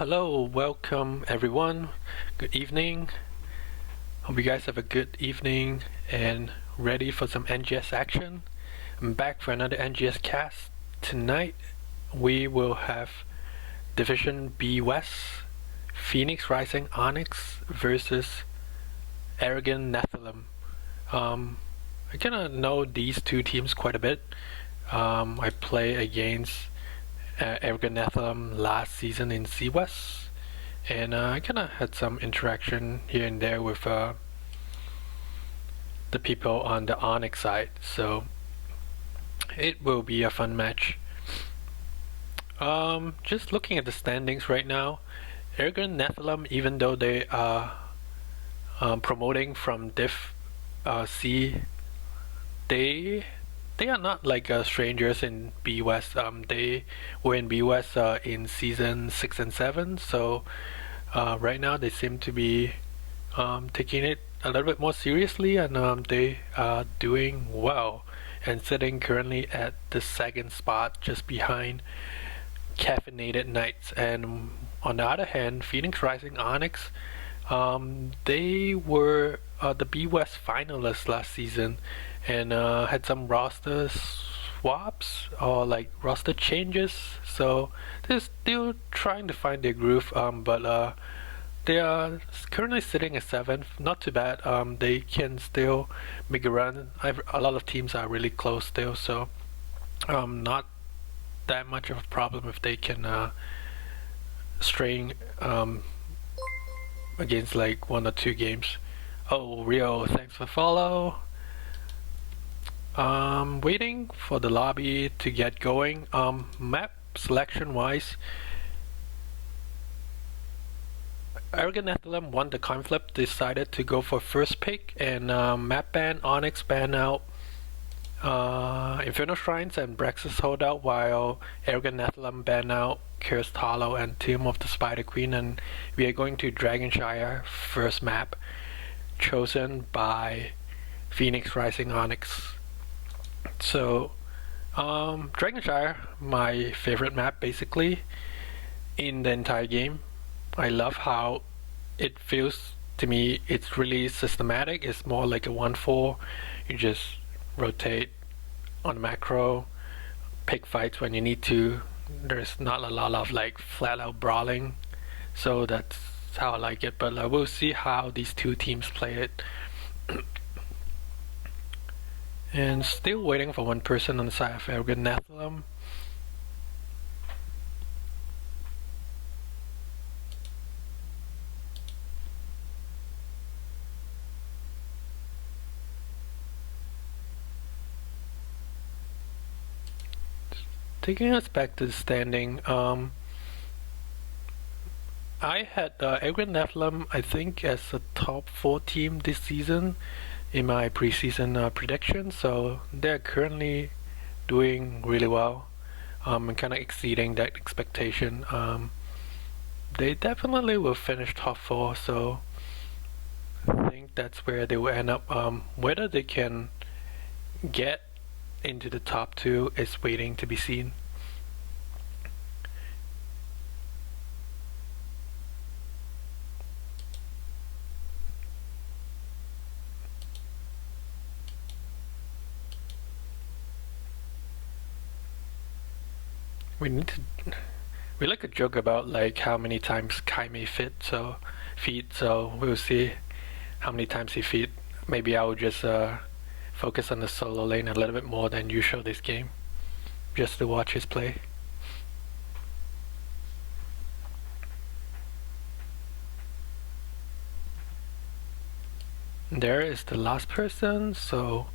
Hello, welcome everyone. Good evening. Hope you guys have a good evening and ready for some NGS action. I'm back for another NGS cast. Tonight we will have Division B West, Phoenix Rising Onyx versus Arrogant Nephalem. I kinda know these two teams quite a bit. I play against Arrogant Nephalem last season in C West, and I kinda had some interaction here and there with the people on the Onyx side, so it will be a fun match. Just looking at the standings right now, Arrogant Nephalem, even though they are promoting from Div C, they are not like strangers in B West. They were in B West in season 6 and 7, so right now they seem to be taking it a little bit more seriously, and they are doing well and sitting currently at the second spot just behind Caffeinated Knights. And on the other hand, Phoenix Rising Onyx, they were the B West finalists last season and had some roster swaps or like roster changes, so they're still trying to find their groove, but they are currently sitting at 7th, not too bad. They can still make a run. A lot of teams are really close still, so not that much of a problem if they can string against like 1 or 2 games. Oh, Rio, thanks for follow. Waiting for the lobby to get going. Map selection wise, Arrogant Nephalem won the coin flip, decided to go for first pick, and map ban Onyx ban out Inferno Shrines and Brexus Holdout, while Arrogant Nephalem ban out Cursed Hollow and Tomb of the Spider Queen, and we are going to Dragonshire first map, chosen by Phoenix Rising Onyx. So, Dragonshire, my favorite map basically in the entire game. I love how it feels to me. It's really systematic. It's more like a 1-4. You just rotate on macro, pick fights when you need to. There's not a lot of like flat out brawling, so that's how I like it. But we'll see how these two teams play it. And still waiting for one person on the side of Arrogant Nephalem. Taking us back to the standing, I had Arrogant Nephalem, I think, as a top 4 team this season in my preseason prediction, so they're currently doing really well and kind of exceeding that expectation. They definitely will finish top 4, so I think that's where they will end up. Whether they can get into the top 2 is waiting to be seen. We like to joke about like how many times Kai may feed, so we'll see how many times he feed. Maybe I will just focus on the solo lane a little bit more than usual this game, just to watch his play. There is the last person, so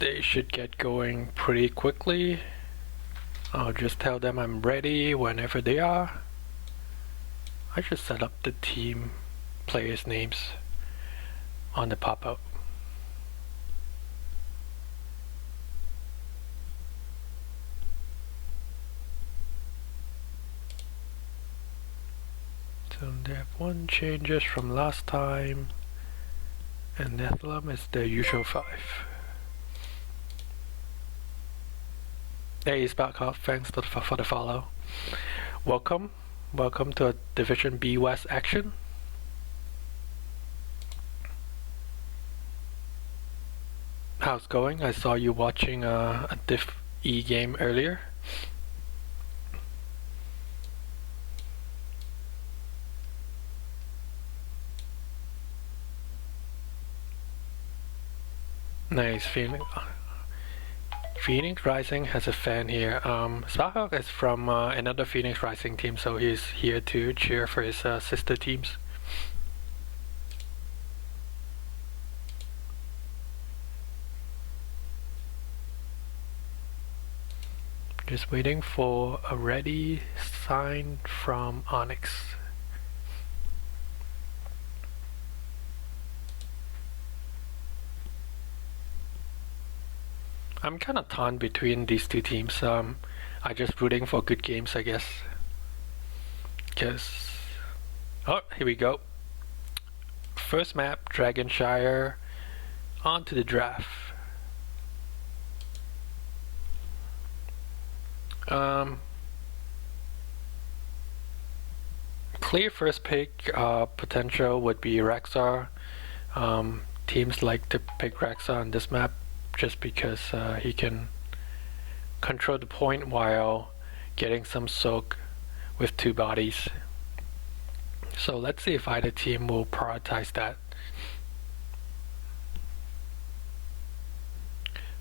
they should get going pretty quickly. I'll just tell them I'm ready whenever they are. I should set up the team players' names on the pop-up. So they have 1 changes from last time, and Nephalem is the usual 5. Hey, Sparkhoff, thanks for the follow. Welcome. welcome to a Division B West action. How's it going? I saw you watching a Div E game earlier. Nice feeling. Phoenix Rising has a fan here. Sparhawk is from another Phoenix Rising team, so he's here to cheer for his sister teams. Just waiting for a ready sign from Onyx. I'm kind of torn between these two teams. I'm just rooting for good games, I guess. Oh, here we go. First map, Dragonshire. On to the draft. Clear first pick potential would be Rexar. Teams like to pick Rexar on this map just because he can control the point while getting some soak with two bodies. So let's see if either team will prioritize that.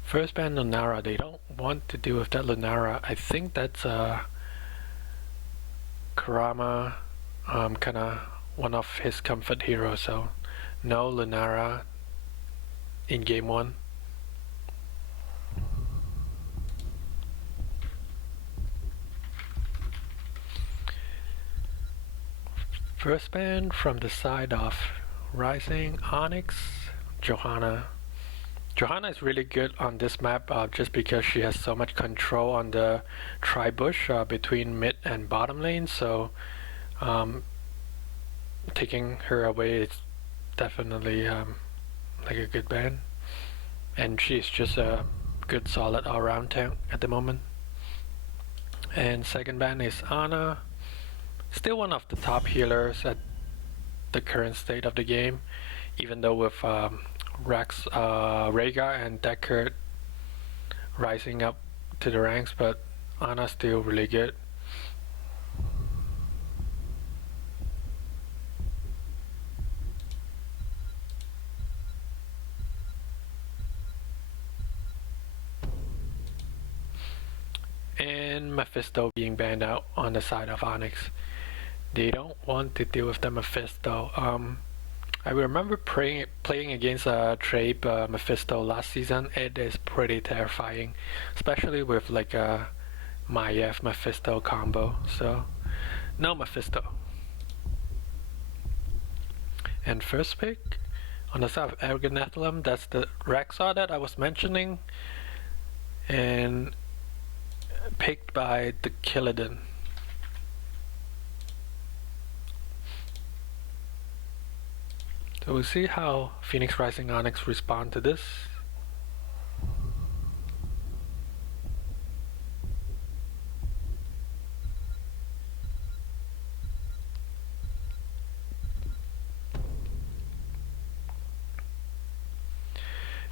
First ban Lunara, they don't want to deal with that Lunara. I think that's Kurama, kinda one of his comfort heroes, so no Lunara in game 1. First ban from the side of Rising, Onyx, Johanna. Johanna is really good on this map just because she has so much control on the tri-bush between mid and bottom lane, so taking her away is definitely like a good ban. And she's just a good solid all-round tank at the moment. And second ban is Ana. Still one of the top healers at the current state of the game, even though with Rex, Rhaegar and Deckard rising up to the ranks, but Ana's still really good. And Mephisto being banned out on the side of Onyx. They don't want to deal with the Mephisto. I remember playing against Trape Mephisto last season. It is pretty terrifying, especially with like a Maiev Mephisto combo. So, no Mephisto. And first pick on the side of Arrogant Nephalem, that's the Rexar that I was mentioning, and picked by the Killidan. So we'll see how Phoenix Rising Onyx respond to this.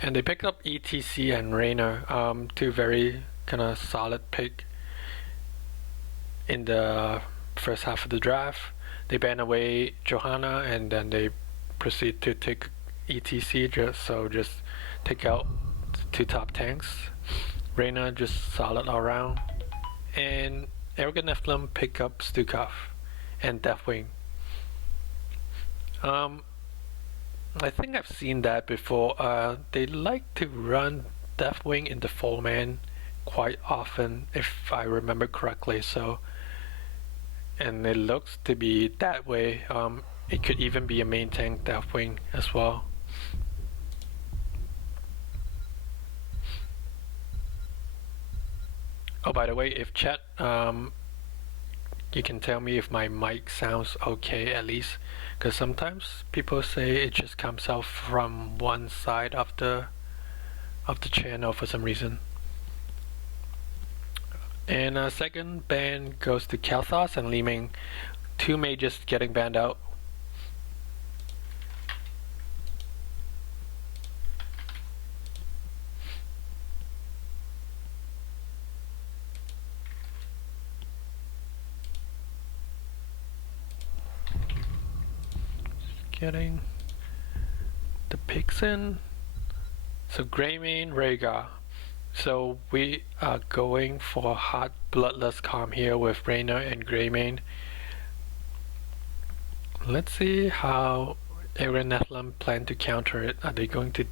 And they picked up ETC and Raynor, two very kind of solid pick in the first half of the draft. They ban away Johanna and then they proceed to take ETC, just take out two top tanks. Raynor just solid all around, and Arrogant Nephalem pick up Stukov and Deathwing. I think I've seen that before. They like to run Deathwing in the 4-man quite often, if I remember correctly. So, and it looks to be that way. It could even be a main tank Deathwing as well. Oh, by the way, if chat, you can tell me if my mic sounds okay at least, because sometimes people say it just comes out from one side of the channel for some reason. And second ban goes to Kalthos and Li Ming. 2 mages getting banned out. Getting the picks in. So Greymane, Rhaegar. So we are going for hard bloodless calm here with Raynor and Greymane. Let's see how Aaron Nephalem plan to counter it. Are they going to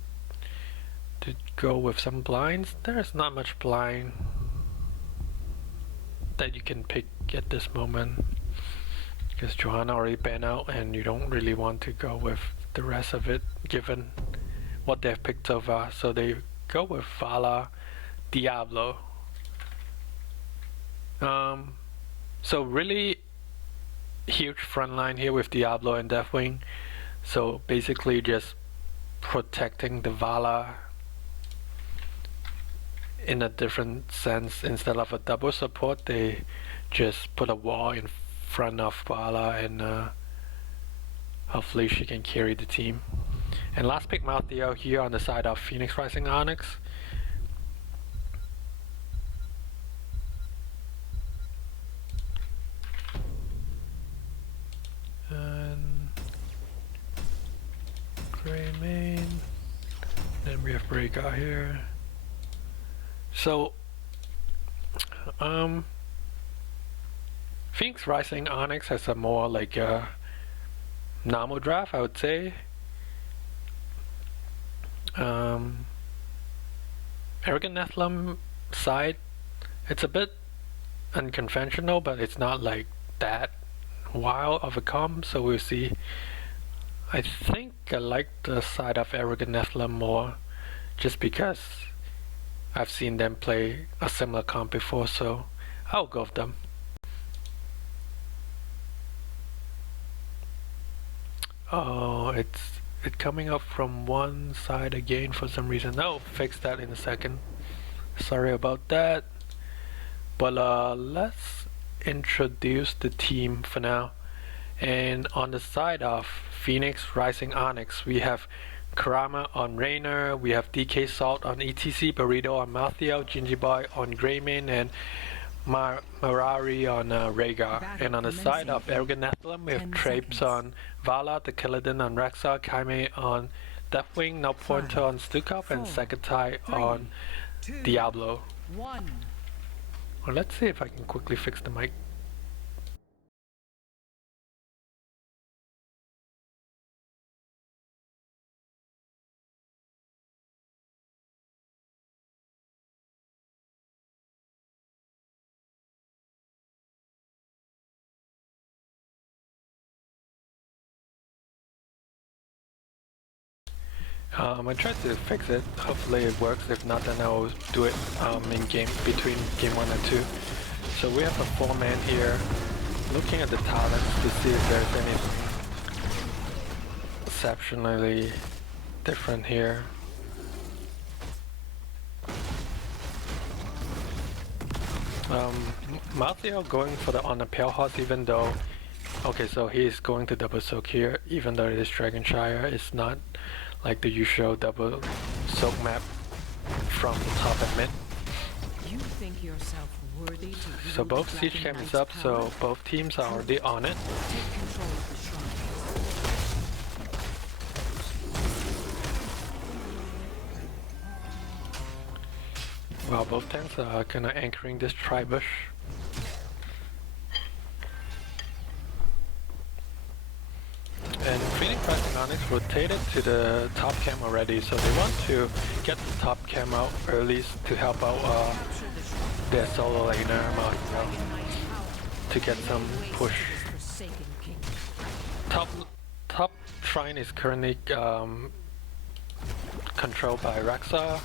go with some blinds? There's not much blind that you can pick at this moment, because Johanna already banned out and you don't really want to go with the rest of it given what they've picked so far. So they go with Vala, Diablo. So really huge front line here with Diablo and Deathwing. So basically just protecting the Vala in a different sense. Instead of a double support, they just put a wall in front of Vala, and hopefully she can carry the team. And last pick Malthael here on the side of Phoenix Rising Onyx. And Greymane. Then we have Rhaegar here. So Phoenix Rising Onyx has a more like a normal draft, I would say. Arrogant Nephalem side, it's a bit unconventional, but it's not like that wild of a comp, so we'll see. I think I like the side of Arrogant Nephalem more, just because I've seen them play a similar comp before, so I'll go with them. Oh, it's coming up from one side again for some reason. I'll fix that in a second. Sorry about that. But let's introduce the team for now. And on the side of Phoenix Rising Onyx, we have Karama on Raynor, we have DK Salt on ETC, Burrito on Malthael, Gingy Boy on Greymane, and Marari on Rhaegar. And on the side of Arrogant Nephalem, we have Trapes on Vala, the Killadin on Rexar, Kaime on Deathwing, No Pointer on Stukov, and Sagatai on Diablo. Well, let's see if I can quickly fix the mic. I tried to fix it, hopefully it works. If not, then I'll do it in game, between game 1 and 2. So we have a 4-man here, looking at the talents to see if there's anything exceptionally different here. Malthael going for the on the Pale Horse, even though, okay, so he's going to double soak here, even though it is Dragonshire. It's not like the usual double soak map from the top and mid. You think yourself worthy to so both siege camp is up, so both teams are already on it. Well, both tanks are kinda anchoring this tri-bush. And Phoenix Rising Onyx rotated to the top cam already, so they want to get the top cam out early to help out their solo laner Malthael to get some push. Top shrine is currently controlled by Rexar,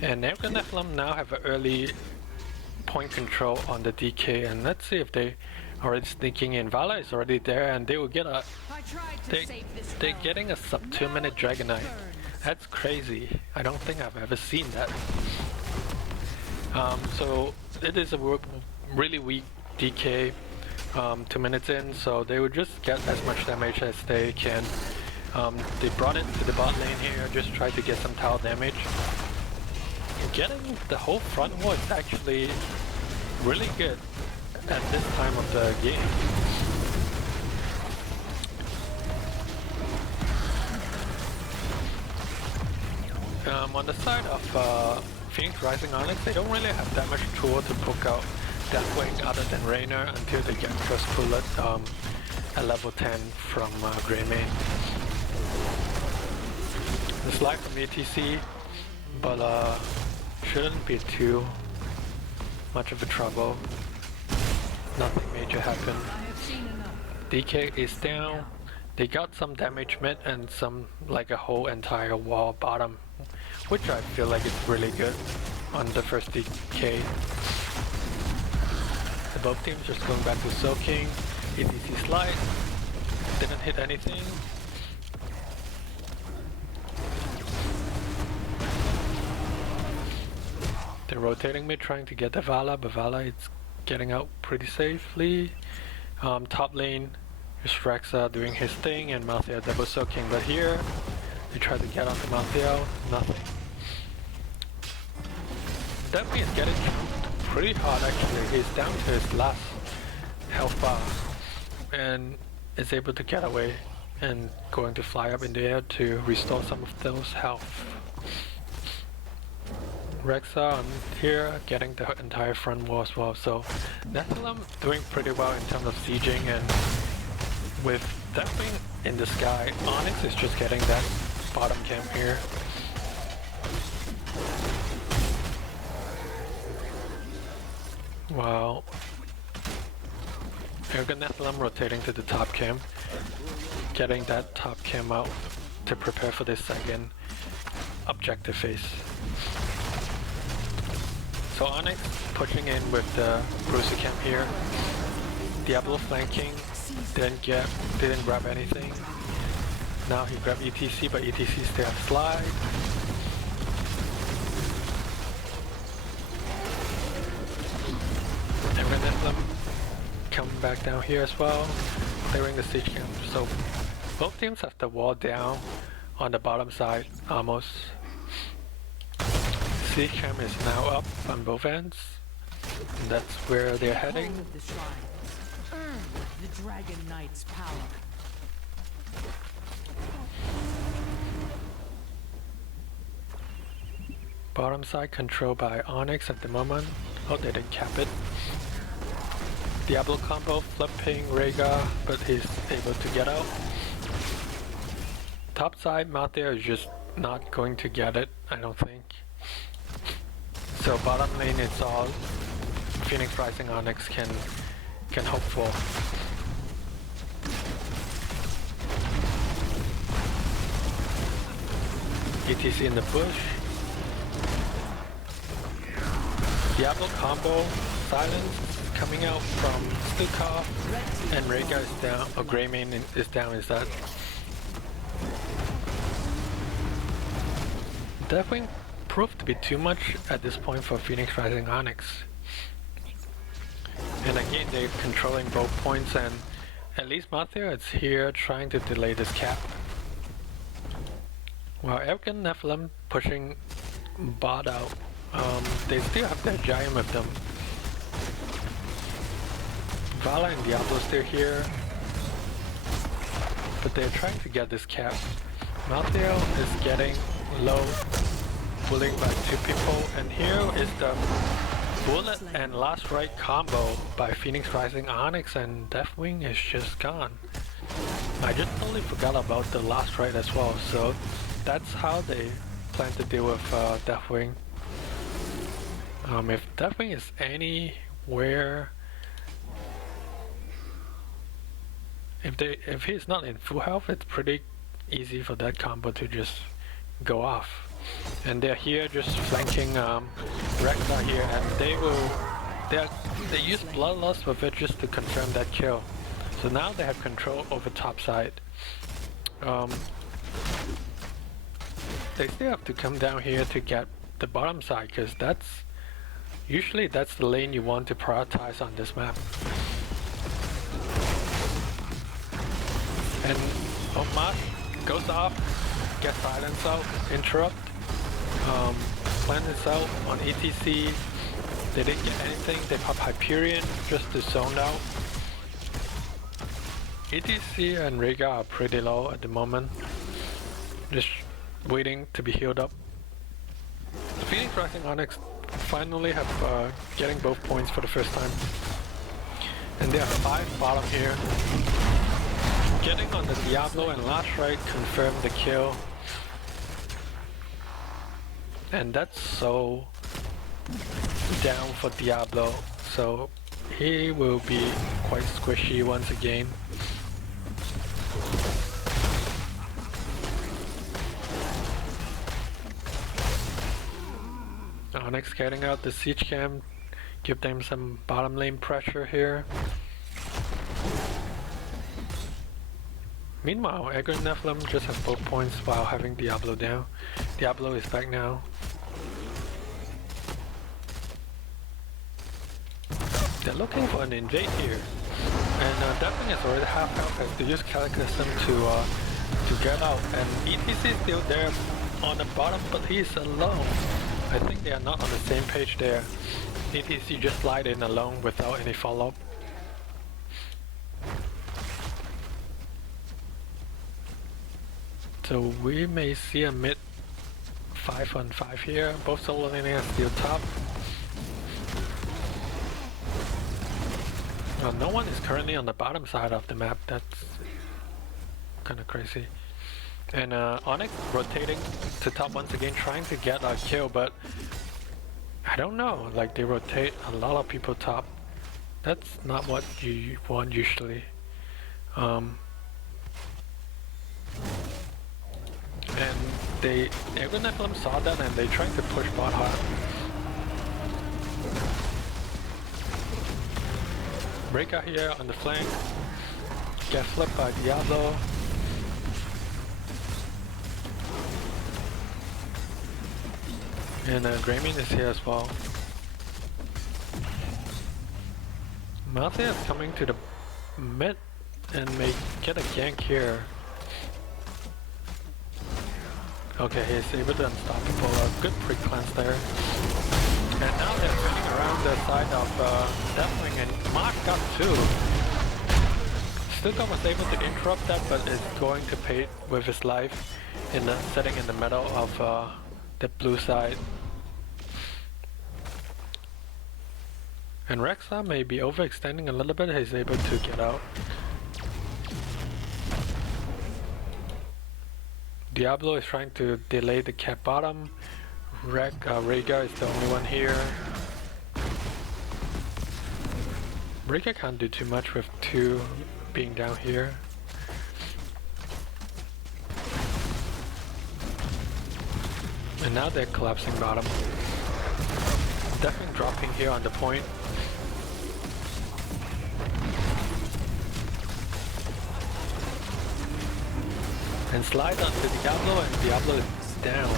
and Nephalem now have an early point control on the DK, and let's see if they already sneaking in. Vala is already there, and they will get a they're getting a sub 2-minute Dragon Knight. That's crazy. I don't think I've ever seen that. So it is a really weak DK. 2 minutes in, so they would just get as much damage as they can. They brought it to the bot lane here, just try to get some tower damage. Getting the whole front wall is actually really good at this time of the game. On the side of Phoenix Rising Onyx, they don't really have that much tool to poke out Deathwing other than Raynor until they get first bullet at level 10 from Greymane. The slide from ETC, but shouldn't be too much of a trouble. Nothing major happened. DK is down. They got some damage mid and some, like a whole entire wall bottom, which I feel like is really good on the first DK. The both teams just going back to soaking. ETC slide. Didn't hit anything. They're rotating mid, trying to get the Vala, but Vala is getting out pretty safely. Top lane, just Rexa doing his thing, and Malthael double soaking, but here they try to get onto Malthael, nothing. Definitely is getting pretty hard actually. He's down to his last health bar and is able to get away and going to fly up in the air to restore some of those health. Rexa on here getting the entire front wall as well, so Nephalem doing pretty well in terms of sieging, and with Deathwing in the sky, Onyx is just getting that bottom camp here. Wow. Nephalem rotating to the top camp, getting that top camp out to prepare for this second objective phase. So Onyx pushing in with the Bruiser camp here. Diablo flanking, didn't grab anything. Now he grabbed ETC, but ETC still have slide. And Nephalem coming back down here as well, clearing the siege camp. So both teams have the wall down on the bottom side almost. Siege camp is now up on both ends. And that's where they're heading. The Dragon Knight's power. Bottom side controlled by Onyx at the moment. Oh, they didn't cap it. Diablo combo flipping Rhaegar, but he's able to get out. Top side, Malthael is just not going to get it, I don't think. So bottom lane, it's all Phoenix Rising Onyx can hope for. ETC in the bush. Diablo combo, silence coming out from Stukov, and Rhaegar is down, or Greymane is down, is that? Deathwing proved to be too much at this point for Phoenix Rising Onyx. And again, they're controlling both points, and at least Malthael is here trying to delay this cap. While Elgin Nephalem pushing bot out, they still have their giant with them. Vala and Diablo still here, but they're trying to get this cap. Malthael is getting low, bullied by two people, and here is the bullet and last right combo by Phoenix Rising Onyx, and Deathwing is just gone. I just totally forgot about the last right as well, so that's how they plan to deal with Deathwing. If Deathwing is anywhere, if he's not in full health, it's pretty easy for that combo to just go off. And they're here just flanking Rexa here, and they use Bloodlust with it just to confirm that kill. So now they have control over top side. They still have to come down here to get the bottom side, because usually that's the lane you want to prioritize on this map. And Omar goes off, gets silence out, interrupt, plant is out on ETC. They didn't get anything, they pop Hyperion just to zone out. ETC and Rhaegar are pretty low at the moment, just waiting to be healed up. Phoenix Rising Onyx finally have getting both points for the first time. And they have 5 bottom here. Getting on the Diablo and last strike confirmed the kill. And that's so down for Diablo, so he will be quite squishy once again. Onyx getting out the siege camp, give them some bottom lane pressure here. Meanwhile, Aggro and Nephalem just have both points while having Diablo down. Diablo is back now. They're looking for an invade here. And Deathwing is already half health, has to use Cataclysm to get out. And ETC is still there on the bottom, but he's alone. I think they are not on the same page there. ETC just slide in alone without any follow-up. So we may see a mid 5-on-5 here. Both solo laning are still top. No one is currently on the bottom side of the map. That's kind of crazy. And Onyx rotating to top once again, trying to get a kill, but I don't know. Like, they rotate a lot of people top. That's not what you want usually. And they, Aggro Nephalem saw that and they tried to push bot hard. Rhaegar here on the flank, get flipped by Diablo. And Greymane is here as well. Malthea is coming to the mid and may get a gank here. Okay, he's able to unstoppable. A good pre-cleanse there. And now they're turning around the side of Deathwing, and Mark got 2. Stuka was able to interrupt that, but is going to pay with his life in the sitting in the middle of the blue side. And Rexa may be overextending a little bit, he's able to get out. Diablo is trying to delay the cap bottom. Rhaegar is the only one here. Rhaegar can't do too much with 2 being down here. And now they're collapsing bottom. Definitely dropping here on the point. And slide onto Diablo, and Diablo is down.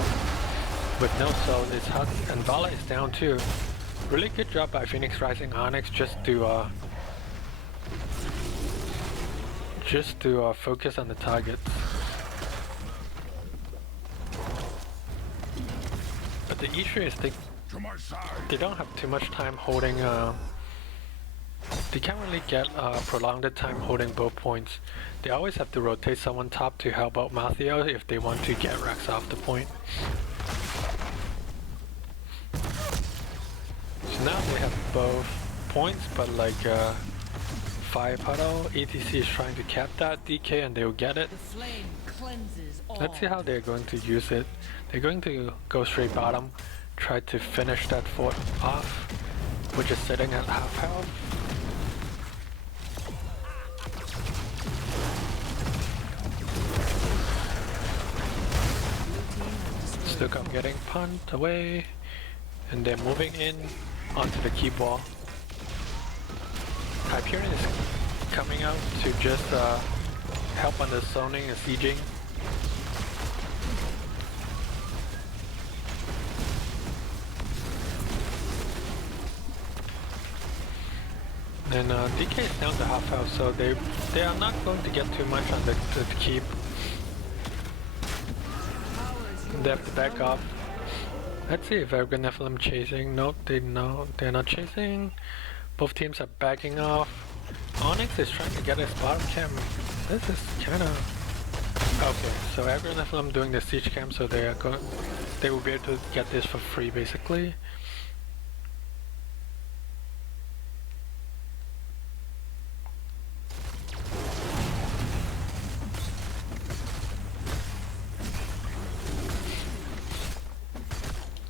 With no soul, it's hot, and Vala is down too. Really good job by Phoenix Rising Onyx just to focus on the targets. But the issue is they don't have too much time holding. They can't really get prolonged time holding both points. They always have to rotate someone top to help out Malthea if they want to get Rex off the point. So now they have both points, but like fire puddle, ETC is trying to cap that DK and they'll get it. Let's see how they're going to use it. They're going to go straight bottom, try to finish that fort off, which is sitting at half health. Stuka getting pumped away, and they're moving in onto the keep wall. Hyperion is coming out to just help on the zoning and sieging. And DK is down to half health, so they are not going to get too much on the keep. They have to back off. Let's see if they're gonna Nephalem chasing. Nope, they're not chasing. Both teams are backing off. Onyx is trying to get his bottom cam. This is kinda okay, so aggro Nephalem doing the siege cam, so they will be able to get this for free basically.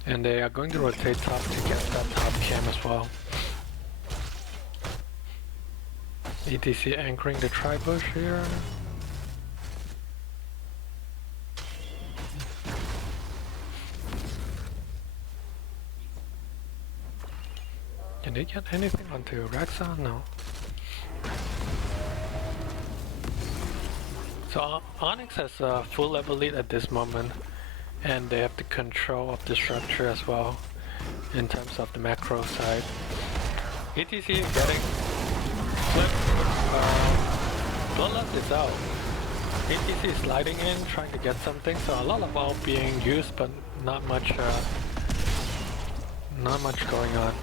And they are going to rotate top to get that top cam as well. ETC anchoring the tri-bush here. Can they get anything onto Rexa? No. So Onyx has a full level lead at this moment. And they have the control of the structure as well, in terms of the macro side. ETC is getting flipped. Bloodlust is out. ETC is sliding in, trying to get something. So a lot of ult being used, but not much going on.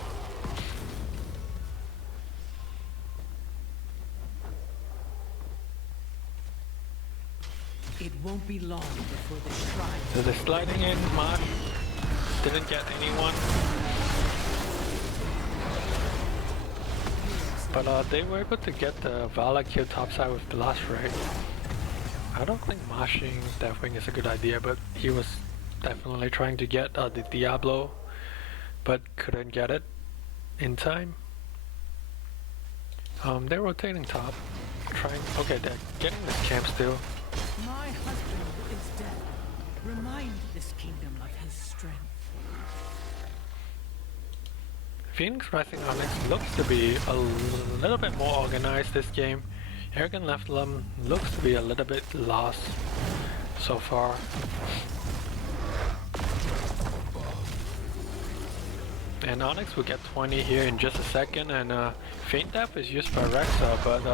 It won't be long before the shrine. So they're sliding in, Mark didn't get anyone. But they were able to get the Vala kill topside with the last raid. I don't think mashing Deathwing is a good idea, but he was definitely trying to get the Diablo, but couldn't get it in time. They're rotating top, trying. Okay, they're getting this camp still. My husband is dead. Remind this kingdom of his strength. Phoenix Rising Onyx looks to be a little bit more organized this game. Arrogant Nephalem looks to be a little bit lost so far. And Onyx will get 20 here in just a second, and Feint Death is used by Rexa, but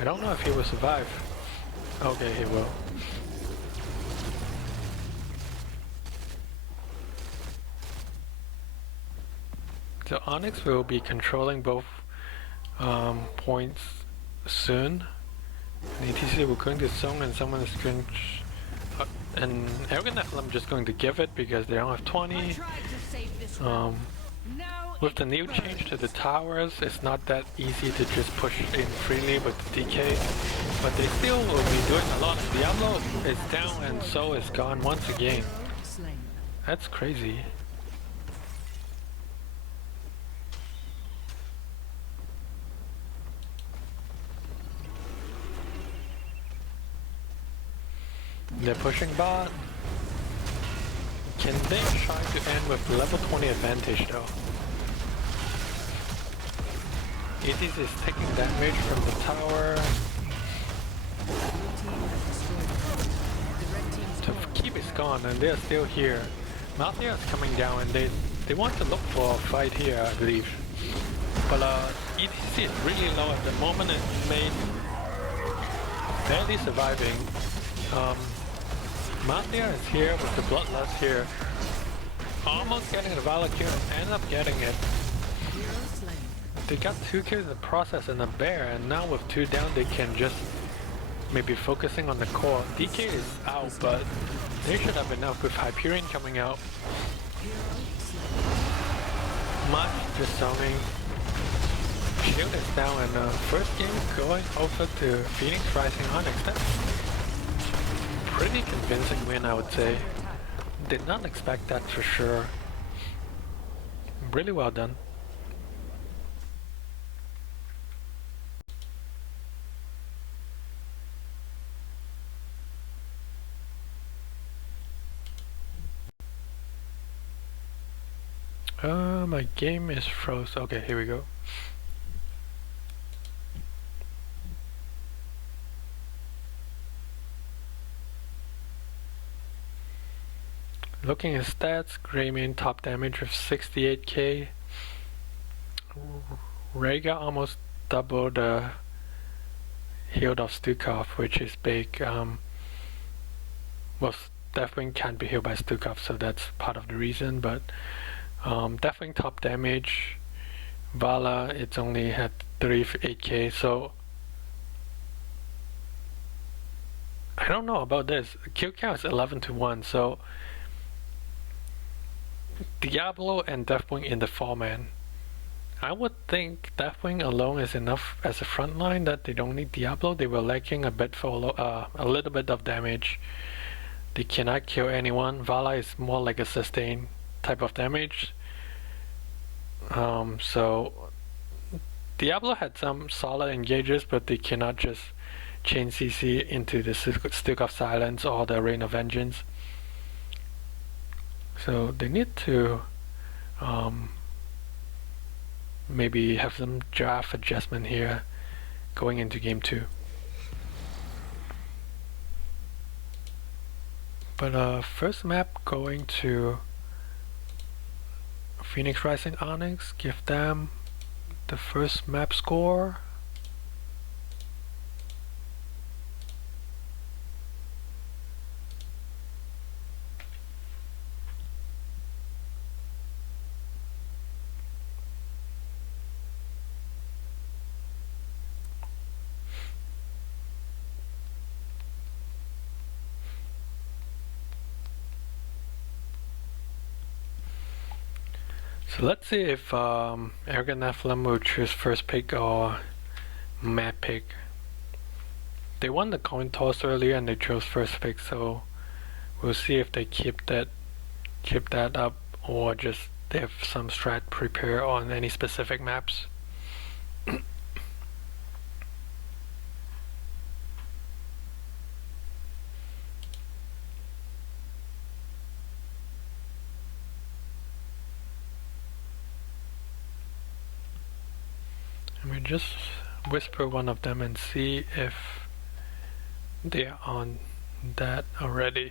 I don't know if he will survive. Okay, he will. So Onyx will be controlling both points soon. And ETC will going to zone, and someone is going to, and Arrogant Nephalem just going to give it because they don't have 20. With the new change to the towers, it's not that easy to just push in freely with the DK, but they still will be doing a lot. Diablo is down and so is gone once again. That's crazy. They're pushing bot. Can they try to end with level 20 advantage though? ETC is taking damage from the tower. To keep it gone, and they're still here. Malthea is coming down, and they want to look for a fight here, I believe. But ETC is really low at the moment, and barely surviving. Malthea is here with the Bloodlust here. Almost getting the Valor kill and end up getting it. They got 2 kills in the process and a bear, and now with 2 down they can just maybe focusing on the core. DK is out, but they should have enough with Hyperion coming out. Much just zoning. Shield is down, and first game going over to Phoenix Rising Onyx. That's pretty convincing win, I would say. Did not expect that for sure. Really well done. My game is froze. Okay, here we go. Looking at stats, Greymane top damage of 68k. Rhaegar almost double the healed of Stukov, which is big. Well, Deathwing can't be healed by Stukov, so that's part of the reason, but Deathwing top damage, Vala, it's only had 38k, so I don't know about this. Kill count is 11 to 1, so Diablo and Deathwing in the 4-man. I would think Deathwing alone is enough as a front line that they don't need Diablo. They were lacking a little bit of damage. They cannot kill anyone. Vala is more like a sustain type of damage. So Diablo had some solid engages, but they cannot just chain CC into the Stick of Silence or the Rain of Vengeance. So they need to maybe have some draft adjustment here going into game 2. But first map going to Phoenix Rising Onyx, give them the first map score. So let's see if Arrogant Nephalem will choose first pick or map pick. They won the coin toss earlier and they chose first pick, so we'll see if they keep that up or just they have some strat prepare on any specific maps. Let me just whisper one of them and see if they are on that already.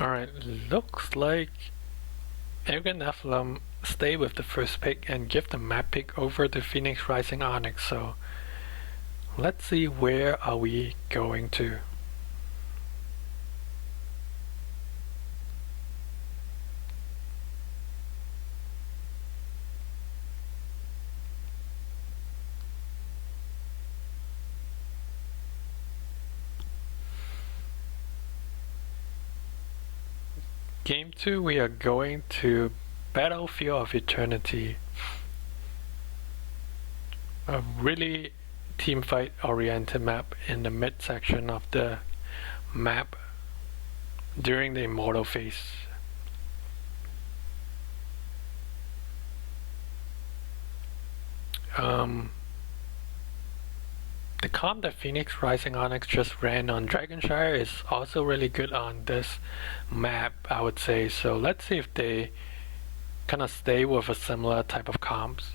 Alright, looks like Arrogant Nephalem stay with the first pick and give the map pick over to Phoenix Rising Onyx, so let's see where are we going to. Game 2 we are going to Battlefield of Eternity. A really teamfight oriented map in the mid section of the map during the Immortal phase. The comp that Phoenix Rising Onyx just ran on Dragonshire is also really good on this map, I would say. So let's see if they kind of stay with a similar type of comps.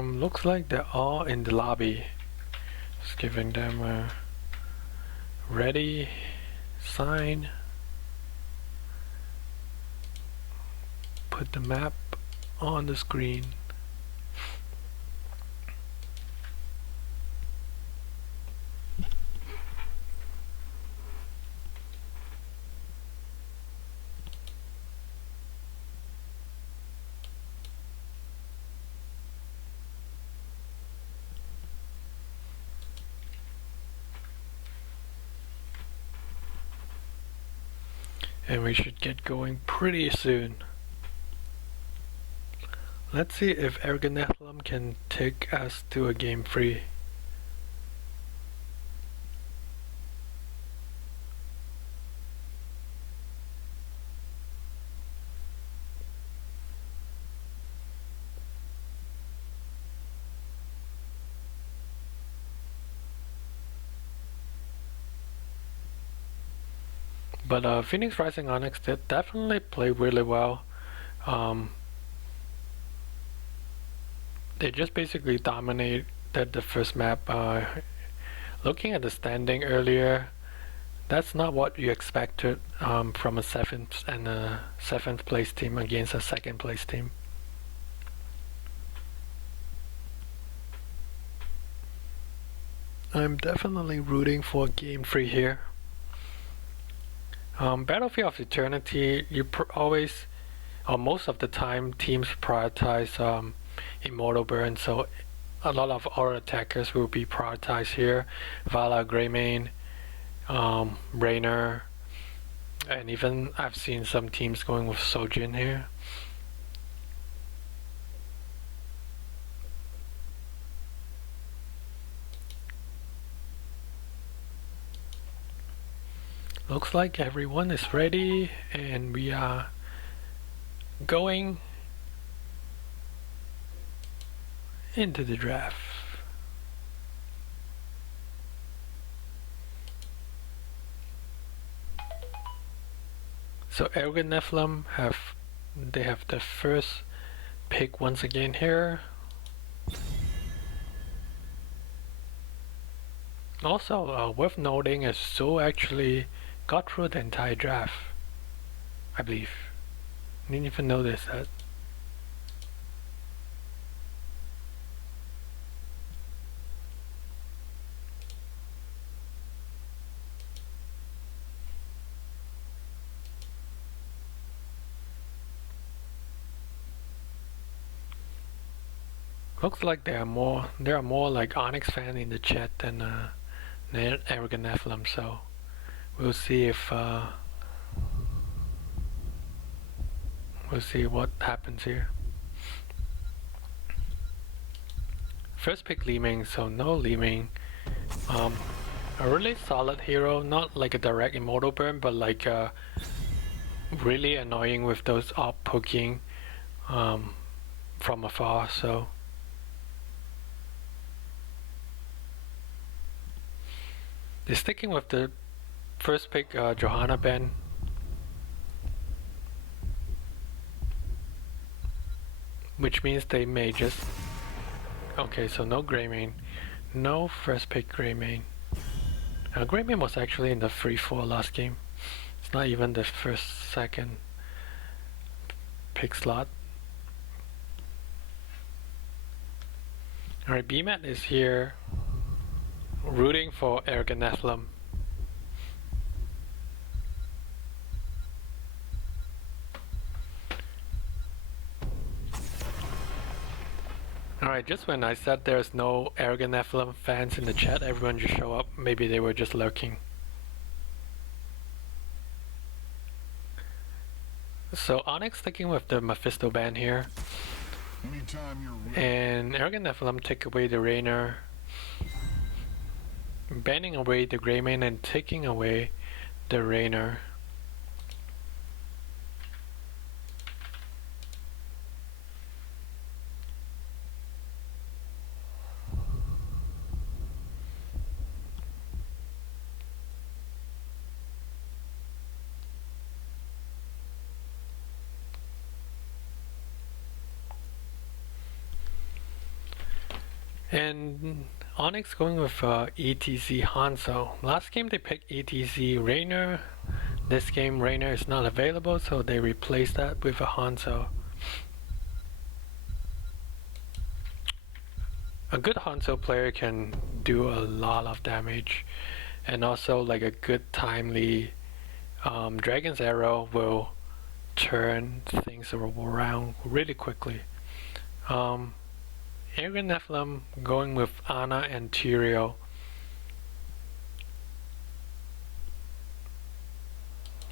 Looks like they're all in the lobby. Just giving them a ready sign. Put the map on the screen. and we should get going pretty soon. Let's see if Nephalem can take us to a game 3. But Phoenix Rising Onyx did definitely play really well. They just basically dominated the first map. Looking at the standing earlier, that's not what you expected from a 7th place team against a 2nd place team. I'm definitely rooting for game 3 here. Battlefield of Eternity, you always, or most of the time, teams prioritize Immortal Burn, so a lot of our attackers will be prioritized here. Vala, Greymane, Raynor, and even I've seen some teams going with Sojin here. Looks like everyone is ready and we are going into the draft. So Arrogant Nephalem have the first pick once again here. Also, worth noting is Zoe actually got through the entire draft, I believe. Didn't even notice that. Looks like there are more like Onyx fans in the chat than Arrogant Nephalem, so we'll see if we'll see what happens here. First pick Li Ming, so no Li Ming. A really solid hero, not like a direct Immortal Burn, but like really annoying with those op poking from afar, so they're sticking with the first pick Johanna Ben. Which means they may just... Okay, so no Greymane. No first pick Greymane. Greymane was actually in the 3-4 last game. It's not even the second pick slot. Alright, BMAT is here rooting for Arrogant Nephalem. Alright, just when I said there's no Arrogant Nephalem fans in the chat, everyone just show up. Maybe they were just lurking. So Onyx sticking with the Mephisto ban here. And Arrogant Nephalem take away the Raynor, banning away the Greymane and taking away the Raynor. And Onyx going with ETC Hanzo. Last game they picked ETC Raynor. This game Raynor is not available, so they replaced that with a Hanzo. A good Hanzo player can do a lot of damage, and also like a good timely Dragon's Arrow will turn things around really quickly. Arrogant Nephalem going with Ana and Tyrael.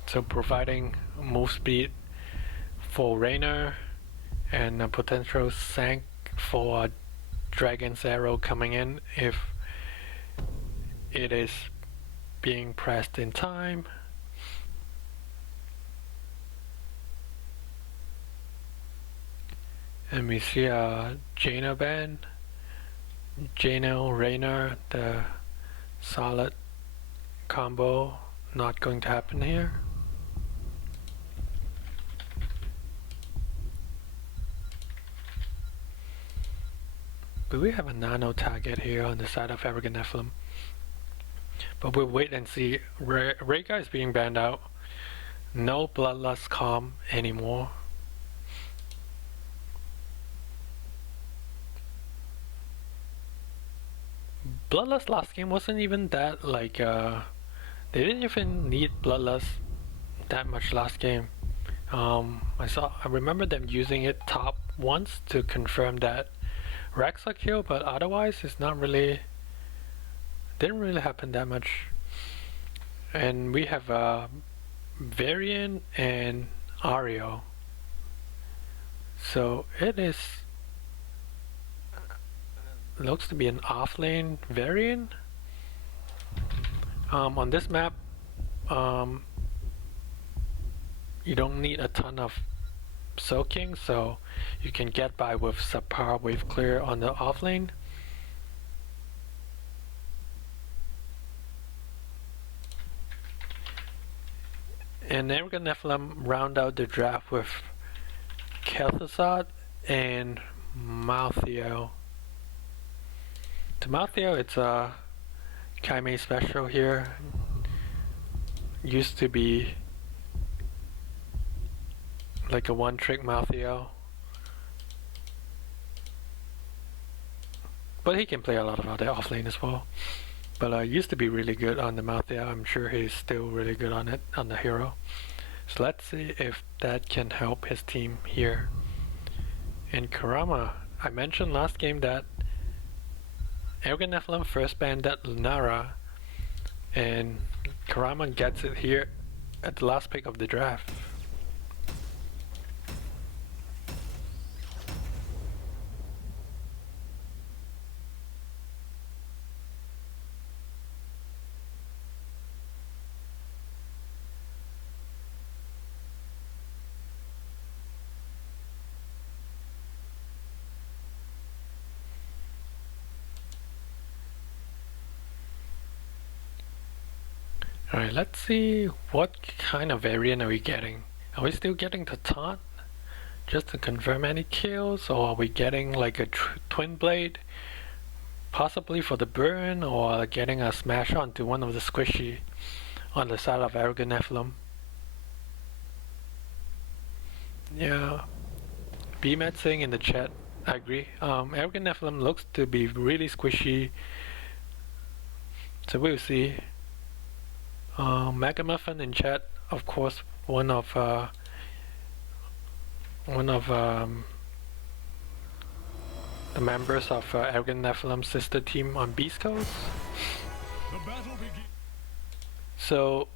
So providing move speed for Raynor and a potential sank for Dragon's Arrow coming in if it is being pressed in time. And we see a Jaina ban, Jaina Raynor, the solid combo not going to happen here. But we have a nano target here on the side of Arrogant Nephalem. But we'll wait and see. Rhaegar is being banned out. No Bloodlust Calm anymore. Bloodlust last game wasn't even that like they didn't even need Bloodlust that much last game. I remember them using it top once to confirm that Rex a kill, but otherwise it's not really didn't really happen that much. And we have Varian and Ario. So it is looks to be an offlane Varian. On this map, you don't need a ton of soaking, so you can get by with subpar wave clear on the offlane. And then we're gonna Nephalem round out the draft with Kel'Thuzad and Malthael. To Malthael, it's a Kaime special here. Used to be like a one-trick Malthael, but he can play a lot of other offlane as well. But used to be really good on the Malthael. I'm sure he's still really good on it on the hero. So let's see if that can help his team here. And Kurama, I mentioned last game that Arrogant Nephalem first banned that Lunara, and Kurama gets it here at the last pick of the draft. Alright, let's see what kind of variant are we getting. Are we still getting the taunt just to confirm any kills, or are we getting like a twin blade possibly for the burn, or getting a smash onto one of the squishy on the side of Arrogant Nephalem? Yeah, BMAT saying in the chat, I agree. Arrogant Nephalem looks to be really squishy, so we'll see. Megamuffin in chat, of course, one of the members of Arrogant Nephalem's sister team on Beast Coast. So,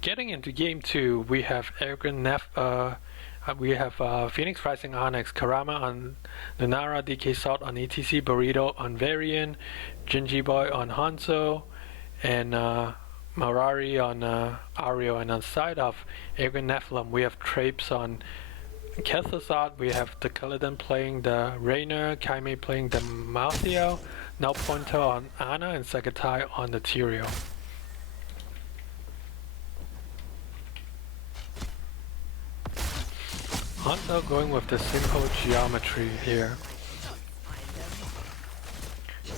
getting into game 2, we have Phoenix Rising Onyx, Kurama on Lunara, DK Salt on ETC, Burrito on Varian, Jinji Boy on Hanzo, and Marari on Ario, and on the side of Arrogant Nephalem we have Trapes on Kel'Thuzad, we have the Kaladin playing the Raynor, Kaime playing the Malthael, now Pointer on Ana, and Sagatai on the Tyrael. Hanzo going with the simple geometry here.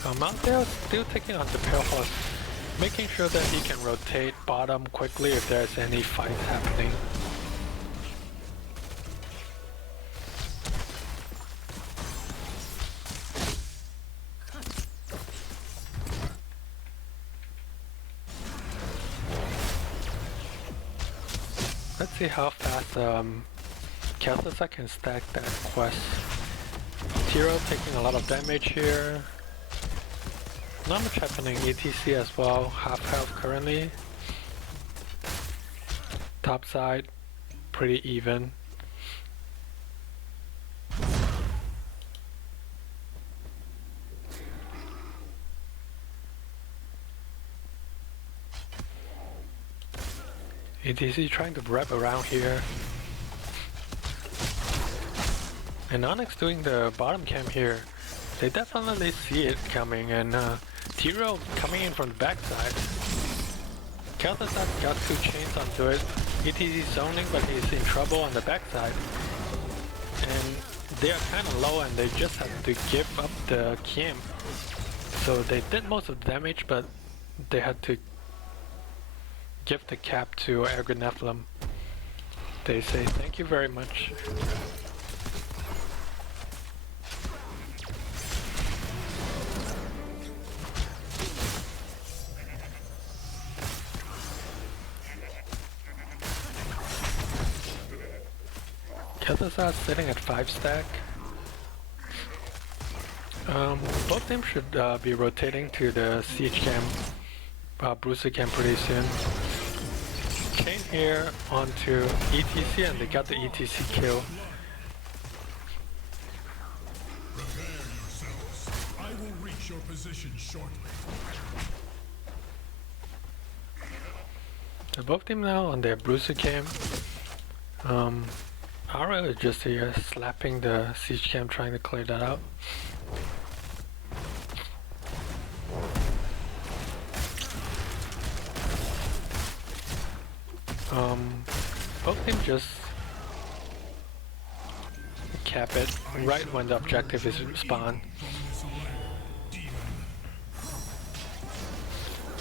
Malthael still taking on the Pale Horse, making sure that he can rotate bottom quickly if there's any fights happening. Let's see how fast Kel'Thuzad can stack that quest. Tyrael taking a lot of damage here. Not much happening. ETC as well, half health currently. top side, pretty even. ETC trying to wrap around here. And Onyx doing the bottom camp here. They definitely see it coming, and Tiro coming in from the backside. Kel'Thuzad got 2 chains onto it. ETC zoning, but he's in trouble on the backside. And they are kind of low, and they just have to give up the camp. So they did most of the damage, but they had to give the cap to Nephalem. They say thank you very much. Kel'Thuzad sitting at 5 stack. Both teams should be rotating to the siege camp, Bruiser camp pretty soon. Chain here onto ETC, and they got the ETC kill. Prepare yourselves. I will reach your position shortly. So both teams now on their Bruiser camp. Ara is just here slapping the siege camp, trying to clear that out. Both teams just cap it right when the objective is spawned.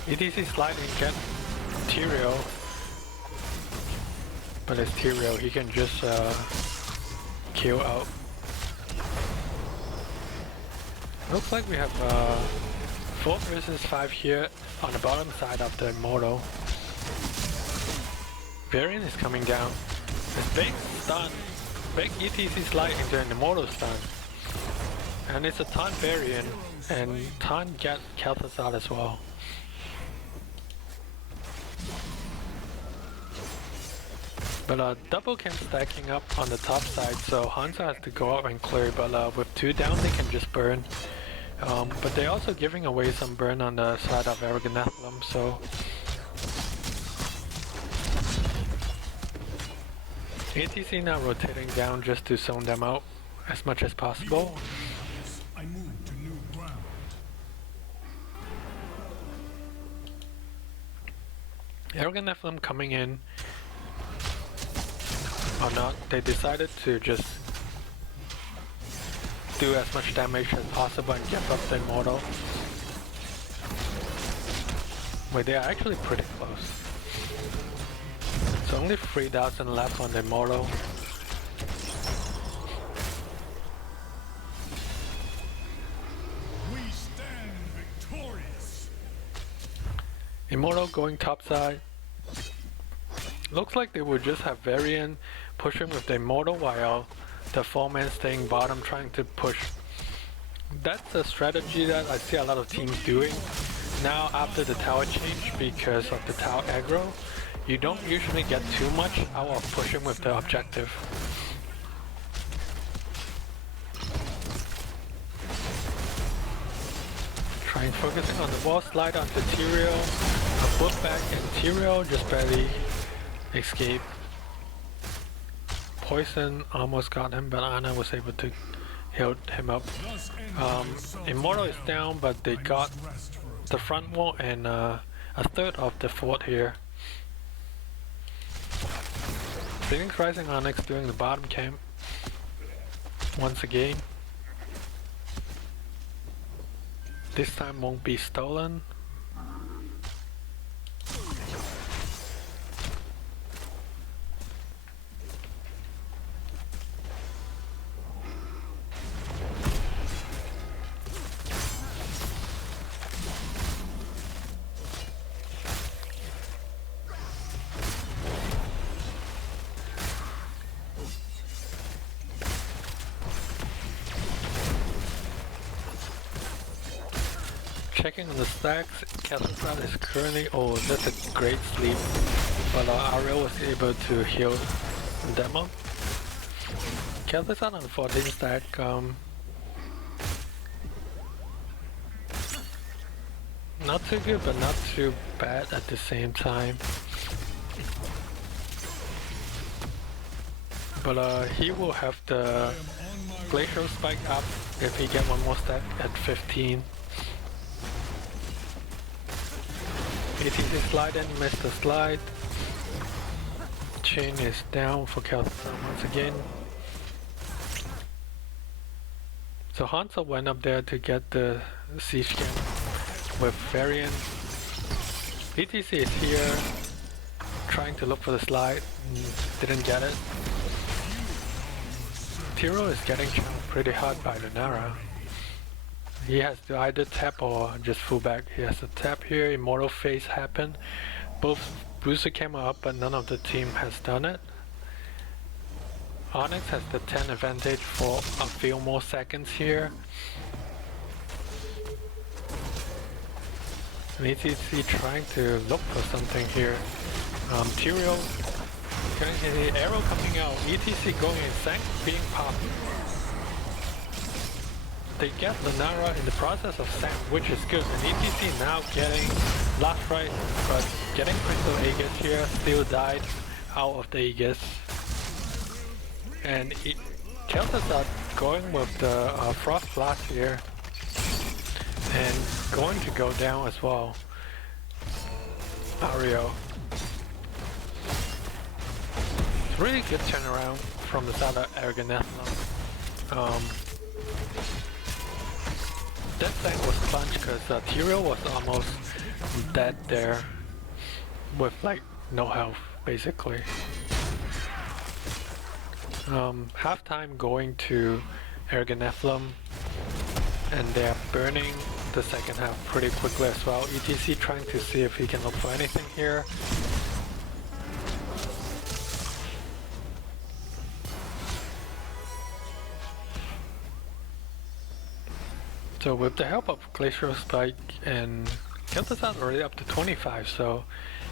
ETC sliding, get Tyrael, but it's Tyrael, he can just kill out. Looks like we have 4 versus 5 here on the bottom side of the Immortal. Varian is coming down. It's big stun. Big ETC slide into an Immortal stun. And it's a taunt Varian, and taunt get Kel'Thuzad as well. But double camp stacking up on the top side, so Hanzo has to go up and clear, but with 2 down they can just burn. But they're also giving away some burn on the side of Nephalem, so ETC now rotating down just to zone them out as much as possible. I move to new ground. Nephalem coming in. Or not, they decided to just do as much damage as possible and give up the Immortal. Wait, they are actually pretty close. So only 3,000 left on the Immortal. We stand victorious. Immortal going topside. Looks like they would just have Varian pushing with the Immortal while the 4-man staying bottom trying to push. That's a strategy that I see a lot of teams doing now after the tower change because of the tower aggro. You don't usually get too much out of pushing with the objective. Trying focusing on the wall slide onto Tyrael, a foot back, and Tyrael just barely escaped. Poison almost got him, but Ana was able to heal him up. Immortal is down, but they got the front wall and a third of the fort here. Phoenix Rising Onyx doing the bottom camp once again. This time won't be stolen. Checking on the stacks, Kel'Thuzad is currently, oh, that's a great sleep. but Ariel was able to heal Demo. Kelvis on 14 stack. Not too good, but not too bad at the same time. But he will have the Glacial Spike up if he get one more stack at 15. ATC slide and missed the slide. Chain is down for Kelthon once again. So Hanzo went up there to get the Siege Scan with Varian. ETC is here trying to look for the slide, didn't get it. Tiro is getting chunked pretty hard by Lunara. He has to either tap or just full back. He has to tap here, Immortal Phase happen. Both booster came up, but none of the team has done it. Onyx has the 10 advantage for a few more seconds here. And ETC trying to look for something here. Tyrael getting the arrow coming out. ETC going insane, being popped. They get Lunara in the process of Sank, which is good. And ETC now getting last right, but getting Crystal Aegis here, still died out of the Aegis. And Keltas are going with the Frost Blast here. And going to go down as well. Ario. It's really good turnaround from the side of Arrogant Nephalem. That thing was clutch because Tyrael was almost dead there with like no health basically. Halftime going to Arrogant Nephalem and they are burning the second half pretty quickly as well. ETC trying to see if he can look for anything here. So with the help of Glacial Spike and Kel'Thuzad already up to 25, so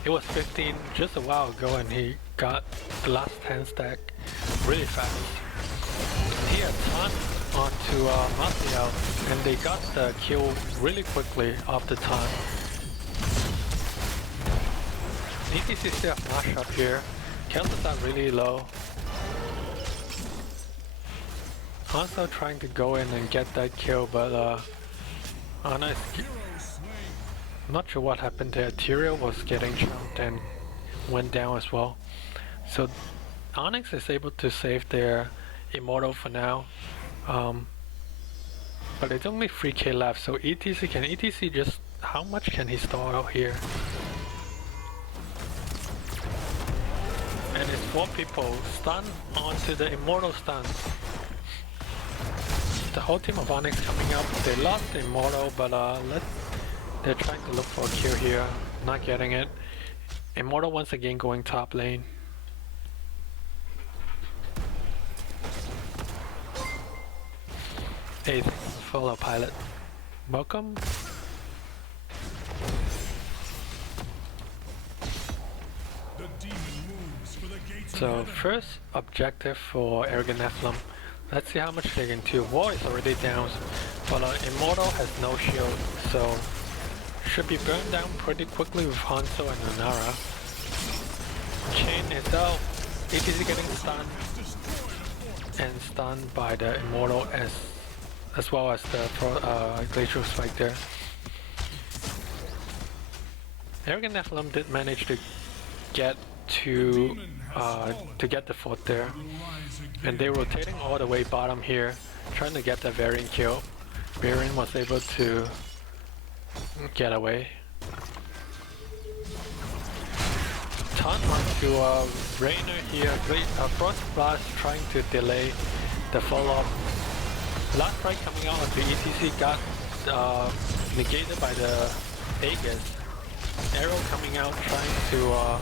it was 15 just a while ago and he got the last 10 stack really fast. He had ton onto Mathiel and they got the kill really quickly off the ton. ETC still have Nash up here. Kel'Thuzad really low. Also trying to go in and get that kill, but Onyx, I'm not sure what happened there. Tyrael was getting chunked and went down as well. So Onyx is able to save their Immortal for now. But it's only 3k left, so ETC just, how much can he store out here? And it's 4 people stun onto the Immortal stun. The whole team of Onyx coming up. They lost the Immortal, but they're trying to look for a kill here. Not getting it. Immortal once again going top lane. Hey, follow pilot. Welcome. So first objective for Arrogant Nephalem. Let's see how much they can do. War is already down, but Immortal has no shield, so should be burned down pretty quickly with Hanzo and Lunara. Chain is out. ETC getting stunned and stunned by the Immortal as well as the Glacial Spike there. Arrogant Nephalem did manage to get to get the fort there, and they're rotating all the way bottom here, trying to get the Varian kill. Varian was able to get away. Ton onto Rainer here. Frost Blast trying to delay the follow-up. Last strike coming out onto ETC got negated by the Aegis. Arrow coming out trying to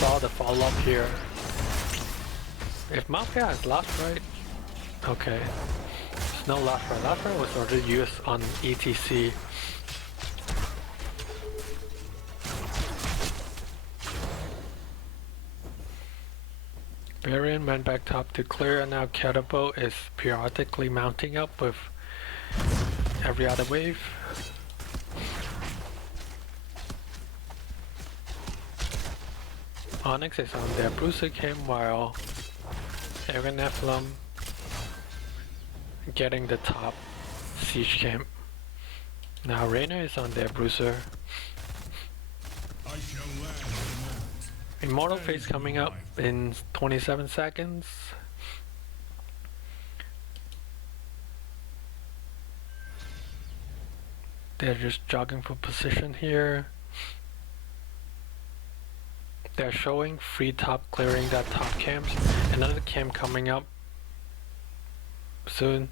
saw the follow-up here. If Mafia has last right, okay. There's no last right. Last right was already used on ETC. Varian went back top to clear, and now Catapult is periodically mounting up with every other wave. Onyx is on their Bruiser Cam while Nephalem getting the top Siege Camp. Now Reyna is on their Bruiser. I shall land in a moment. Immortal phase coming up in 27 seconds. They're just jogging for position here. They're showing free top clearing that top camps. Another camp coming up soon.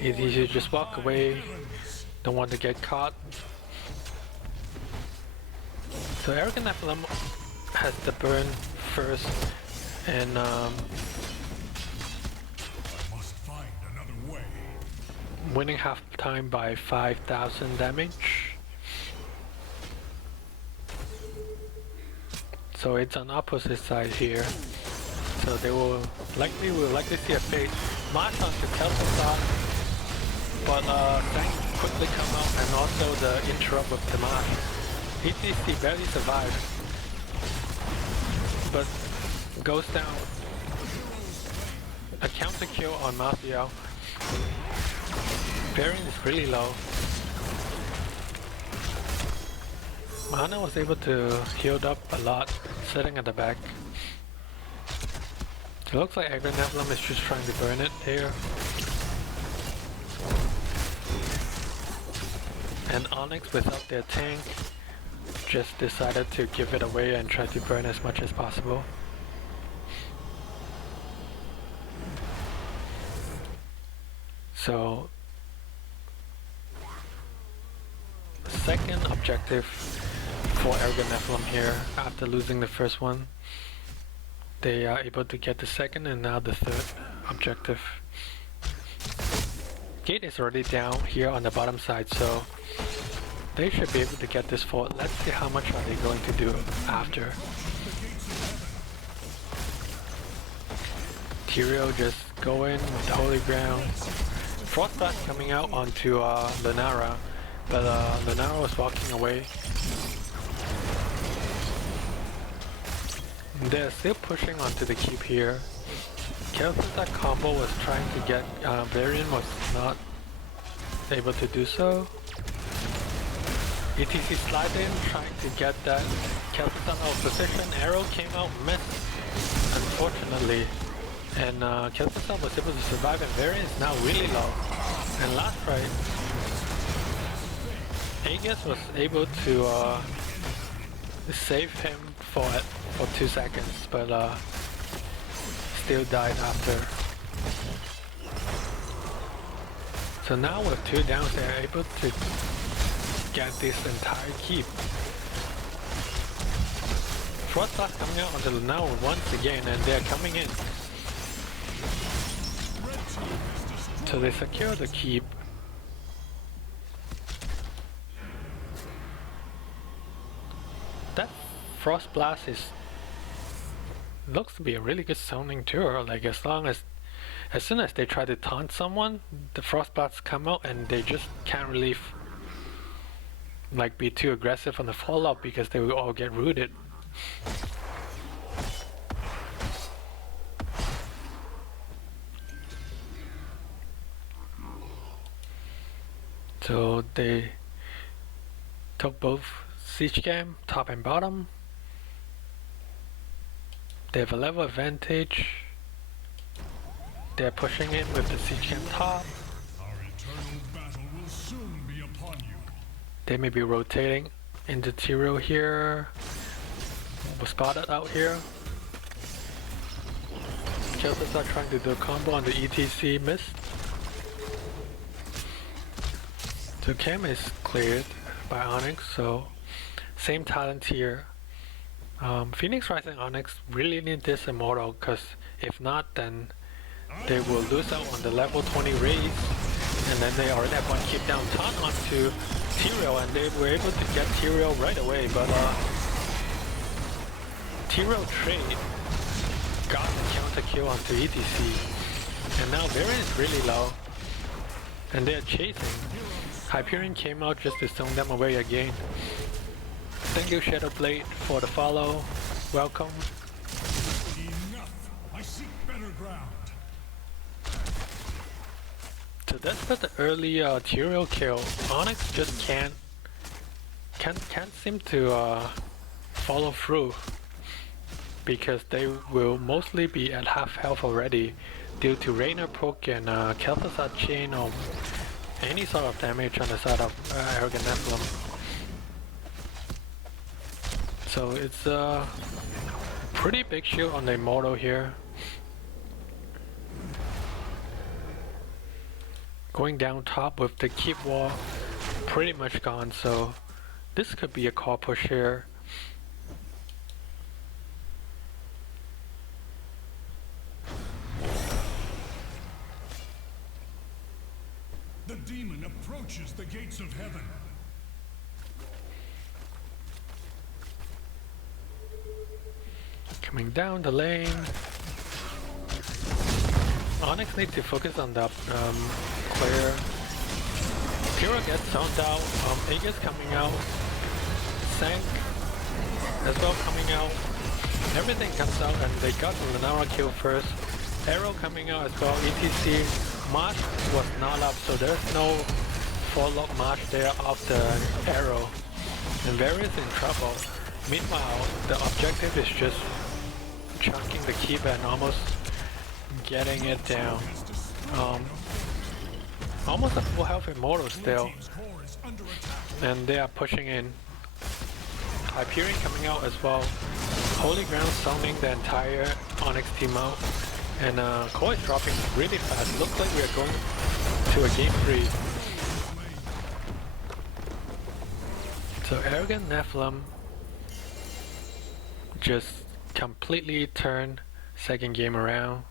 Easy to just walk away. Don't want to get caught. So Arrogant Nephalem has the burn first, and Must find another way. winning half time by 5,000 damage. So it's on opposite side here. So they will likely see a fade march onto Kel'Thuzad, but Tank quickly come out, and also the interrupt with the march. ETC barely survived, but goes down. A counter kill on Mafia. Varian is really low. Mana was able to heal up a lot, sitting at the back. It looks like Arrogant Nephalem is just trying to burn it here. And Onyx, without their tank, just decided to give it away and try to burn as much as possible. So, second objective for Arrogant Nephalem here after losing the first one. They are able to get the second and now the third objective. Gate is already down here on the bottom side, so they should be able to get this fort. Let's see how much are they going to do after. Tyrael just going with the holy ground. Frostblast coming out onto Lunara, but Lunara was walking away. They're still pushing onto the keep here. Kel'Thuzad combo was trying to get, Varian was not able to do so. ETC slide in, trying to get that Kel'Thuzad out of position. Arrow came out, missed, unfortunately. And Kel'Thuzad was able to survive, and Varian is now really low. And last fight, Aegis was able to save him for 2 seconds, but still died after. So now with 2 downs, they are able to get this entire keep. Frostblast coming out onto Lunau once again, and they're coming in. So they secure the keep. That Frostblast looks to be a really good zoning too. Like as soon as they try to taunt someone, the Frostblasts come out and they just can't really like be too aggressive on the follow-up because they will all get rooted. So they took both siege cam, top and bottom. They have a level advantage. They're pushing in with the siege cam top. Our eternal battle will soon be upon you. They may be rotating into Tyrael here. Was spotted out here. Kel'Thuzad trying to do a combo on the ETC, missed. So cam is cleared by Onyx, so same talent here. Phoenix Rising Onyx really need this Immortal, because if not, then they will lose out on the level 20 raise, And then they already have one keep down ton onto Tyrael, and they were able to get Tyrael right away, but Tyrael trade got the counter kill onto ETC, and now Varian is really low, and they're chasing. Hyperion came out just to stone them away again. Thank you Shadowblade for the follow, welcome. Enough! I seek better ground. So that's for the early Tyrael kill. Onyx just can't seem to follow through, because they will mostly be at half health already due to Rainer poke and Kel'Thuzad chain or any sort of damage on the side of Arrogant Nephalem. So it's a pretty big shield on the Immortal here. Going down top with the keep wall pretty much gone, so this could be a core push here. The demon approaches the gates of heaven. Coming down the lane. Onyx needs to focus on the clear. Pyro gets zoned out. Aegis coming out. Sank as well coming out. Everything comes out, and they got the Lunara kill first. Arrow coming out as well. ETC. March was not up, so there's no follow March there of the arrow. And Varys in trouble. Meanwhile, the objective is just chunking the keep and almost getting it down. Almost a full health Immortal still. And they are pushing in. Hyperion coming out as well. Holy Ground zoning the entire Onyx team out. And Core is dropping really fast. Looks like we are going to a game 3. So Arrogant Nephalem just completely turned second game around,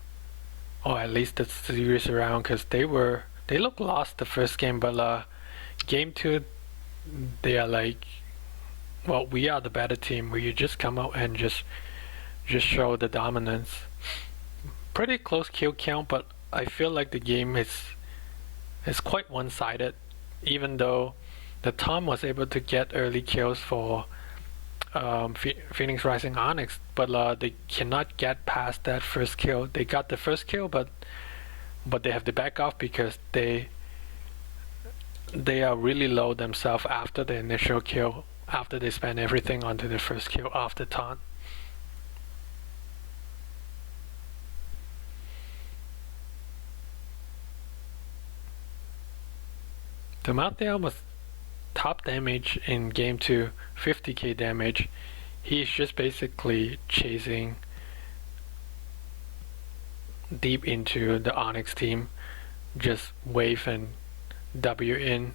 or at least the series around, because they looked lost the first game, but game 2 they are like, well, we are the better team, where you just come out and just show the dominance. Pretty close kill count, but I feel like the game is quite one-sided, even though the Tom was able to get early kills for Phoenix Rising Onyx, but they cannot get past that first kill. They got the first kill, but they have to back off because they are really low themselves after the initial kill, after they spend everything onto the first kill after taunt. So Matthew was top damage in game 2, 50k damage. He's just basically chasing deep into the Onyx team, just wave and W in.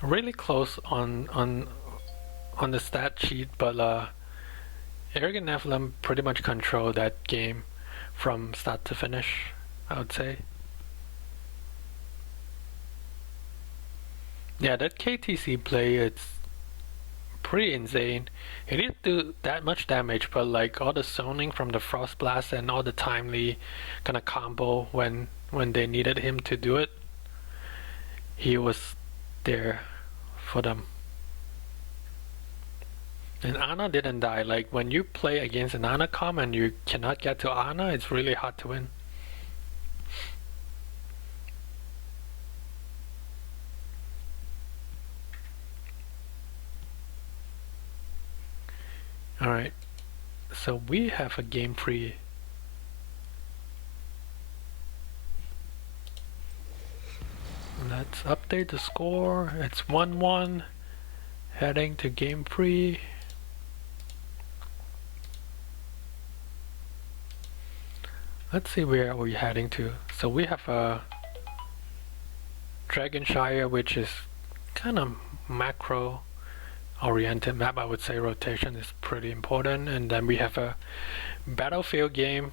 Really close on the stat sheet, but Arrogant Nephalem pretty much controlled that game from start to finish, I would say. Yeah, that KTC play, it's pretty insane. It didn't do that much damage, but like all the zoning from the Frost Blast and all the timely kind of combo when they needed him to do it, he was there for them. And Ana didn't die. Like when you play against an Ana com and you cannot get to Ana, it's really hard to win. Alright, so we have a game 3. Let's update the score. It's 1-1, heading to game 3. Let's see where we're heading to. So we have a Dragonshire, which is kind of macro oriented map. I would say rotation is pretty important, and then we have a battlefield game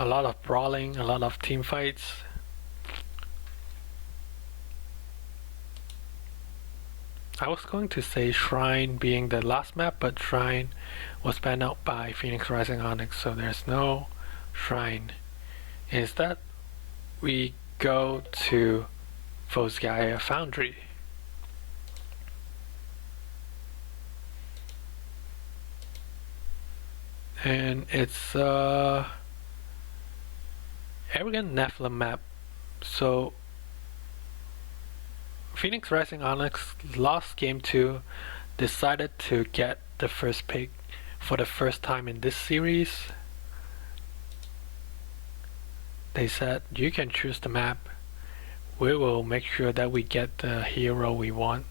A lot of brawling, a lot of team fights. I was going to say Shrine being the last map, but Shrine was banned out by Phoenix Rising Onyx, so there's no Shrine. Instead, we go to Volskaya Foundry. And it's arrogant Nephalem map. So Phoenix Rising Onyx lost game 2, decided to get the first pick for the first time in this series. They said, you can choose the map. We will make sure that we get the hero we want.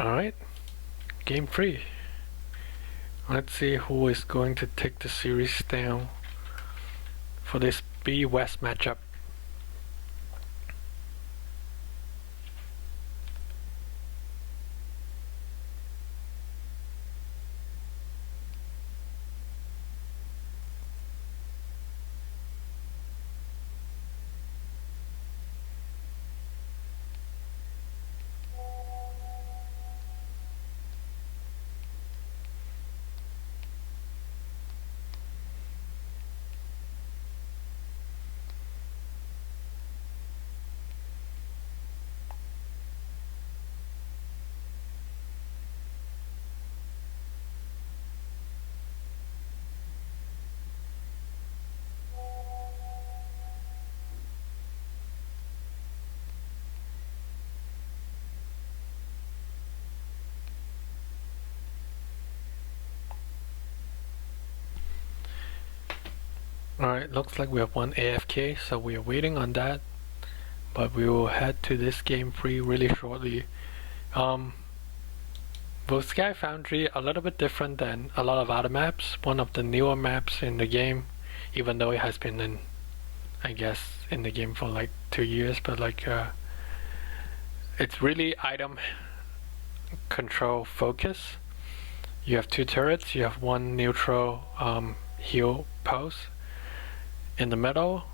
Alright, game 3. Let's see who is going to take the series down for this B West matchup. Alright, looks like we have one AFK, so we are waiting on that. But we will head to this game 3 really shortly. Volskaya Foundry, a little bit different than a lot of other maps. One of the newer maps in the game, even though it has been in, I guess, in the game for like 2 years, but like, it's really item control focus. You have 2 turrets, you have 1 neutral heal post in the middle.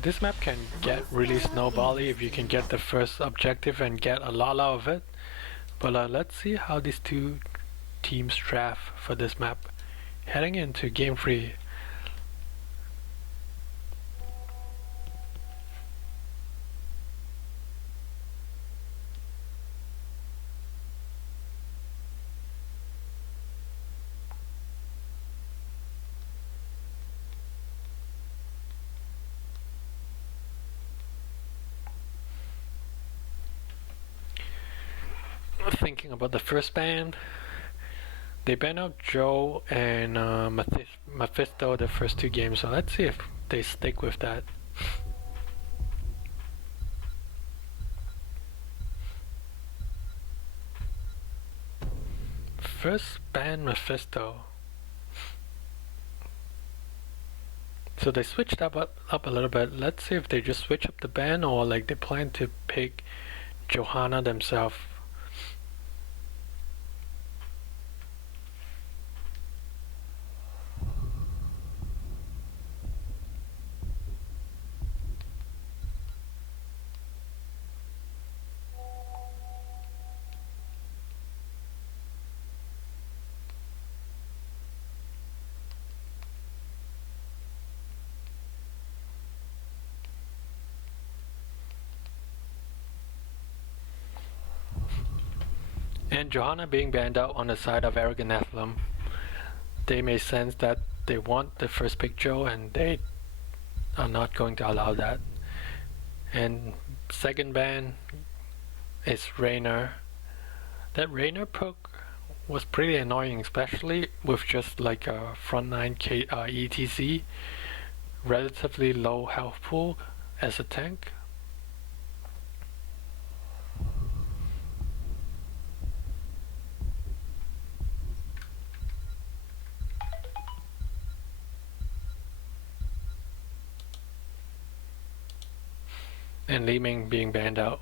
This map can get really snowbally if you can get the first objective and get a lot out of it. But let's see how these 2 teams draft for this map. Heading into game 3. Thinking about the first ban, they banned out Joe and Mephisto the first 2 games, so let's see if they stick with that. First ban Mephisto. So they switched up a little bit. Let's see if they just switch up the ban or like they plan to pick Johanna themselves. And Johanna being banned out on the side of arrogant Nephalem, they may sense that they want the first pick Joe and they are not going to allow that. And second ban is Raynor. That Raynor poke was pretty annoying, especially with just like a front 9 ETC, relatively low health pool as a tank. and Li Ming being banned out.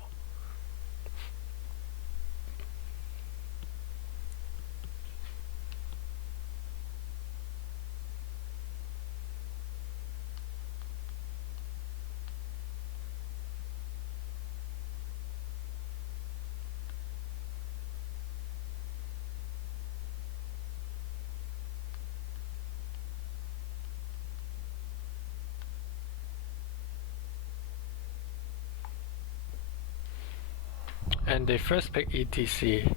And they first pick ETC.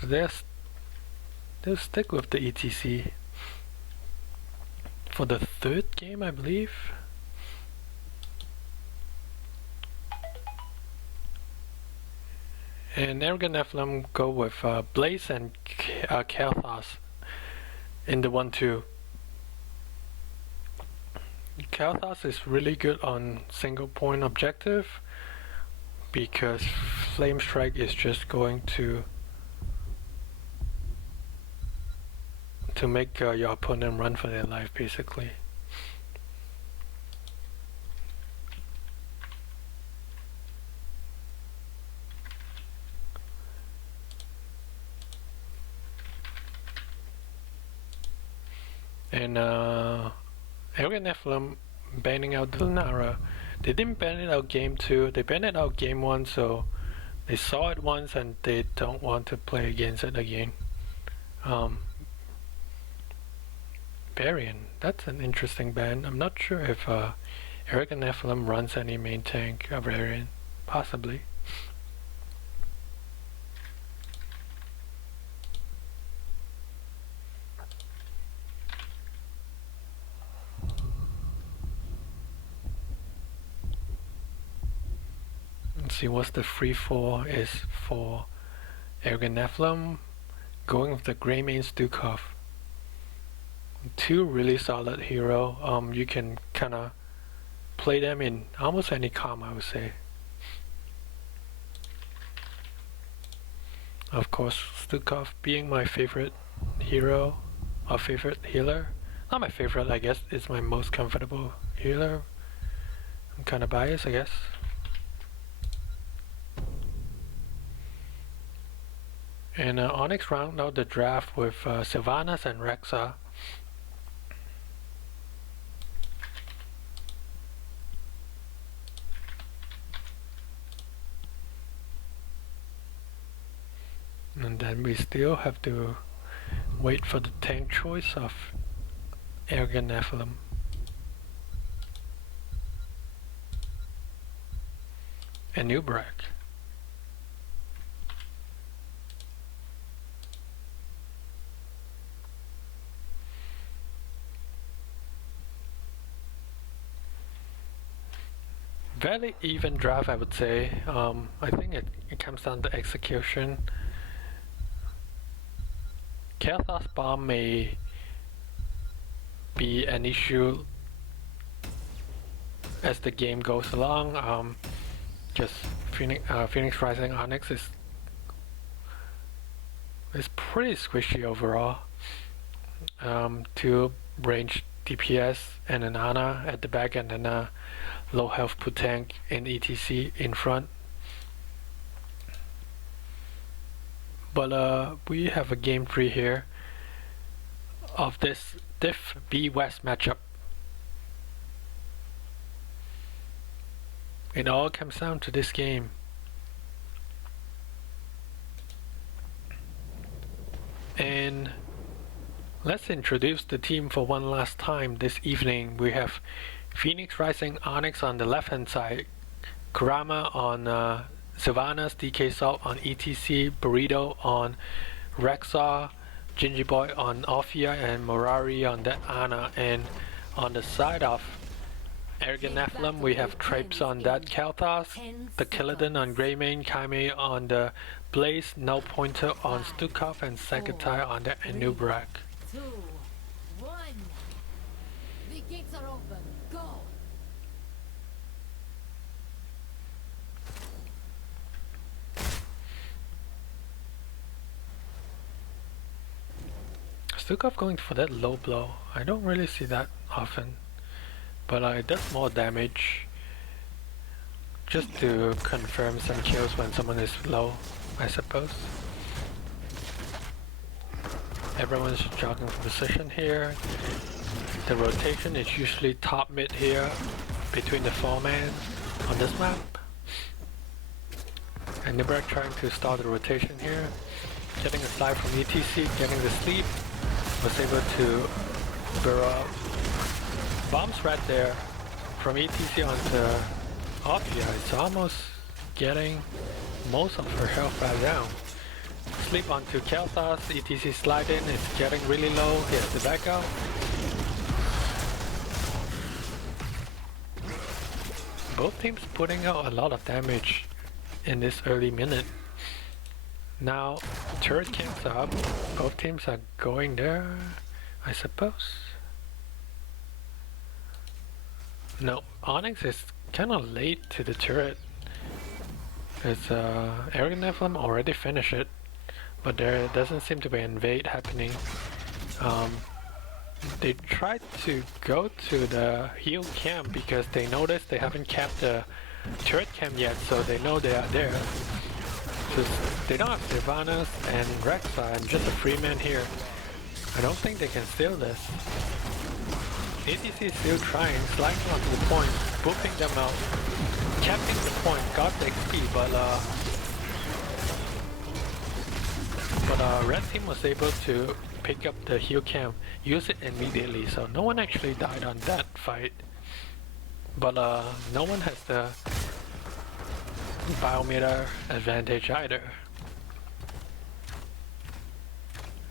So they'll stick with the ETC for the third game, I believe. And Arrogant Nephalem go with Blaze and Kalthas in the 1-2. Kalthas is really good on single point objective because Flame Strike is just going to make your opponent run for their life, basically. And Arrogant Nephalem banning out Nara. They didn't ban it out game 2, they banned it out game 1, so they saw it once and they don't want to play against it again. Varian, that's an interesting ban. I'm not sure if Arrogant Nephalem runs any main tank variant. Possibly. Let's see what's the free for is for Arrogant Nephalem. Going with the Grey main Stukov. Two really solid hero. You can kinda play them in almost any comp, I would say. Of course, Stukov being my favorite hero, or favorite healer. Not my favorite, I guess, it's my most comfortable healer. I'm kinda biased, I guess. And Onyx round out the draft with Sylvanas and Rexa. And then we still have to wait for the tank choice of Arrogant Nephalem. And Ubrak. Very even draft, I would say. I think it comes down to execution. Kalthas bomb may be an issue as the game goes along. Just Phoenix Rising Onyx is pretty squishy overall. Two range DPS and an Ana at the back, and then a low health put tank and ETC in front. But we have a game 3 here of this Diff B West matchup. It all comes down to this game. And let's introduce the team for one last time this evening. We have Phoenix Rising Onyx on the left hand side, Kurama on Sylvanas, DK Salt on ETC, Burrito on Rexa, Gingy Boy on Ophia, and Morari on that Ana. And on the side of Arrogant Nephalem, we have Trapes on that Kalthas, the Killadin on Greymane, Kaime on the Blaze, No Pointer on Stukov, and Sagatai on the Anubrak. 2, 1. The gates are open. Go. Stukov going for that low blow. I don't really see that often, but it does more damage just to confirm some kills when someone is low, I suppose. Everyone's jogging for position here. The rotation is usually top mid here between the 4-man on this map. And Nibrak trying to start the rotation here. Getting a slide from ETC, getting the sleep. Was able to burrow out. Bombs right there from ETC onto Offia. It's almost getting most of her health back down. Sleep onto Kel'Thas, ETC slide in, it's getting really low, he has to back out. Both teams putting out a lot of damage in this early minute. Now, turret camps are up, both teams are going there, I suppose. No, Onyx is kinda late to the turret. Because Arrogant Nephalem already finished it. But there doesn't seem to be an invade happening. They tried to go to the heal camp because they noticed they haven't capped the turret camp yet, so they know they are there. So they don't have Sylvanas and Rexa and just a free man here. I don't think they can steal this. ATC is still trying, sliding onto the point, booping them out, capping the point, got the XP, but red team was able to pick up the heal cam, use it immediately, so no one actually died on that fight. But no one has the biometer advantage either.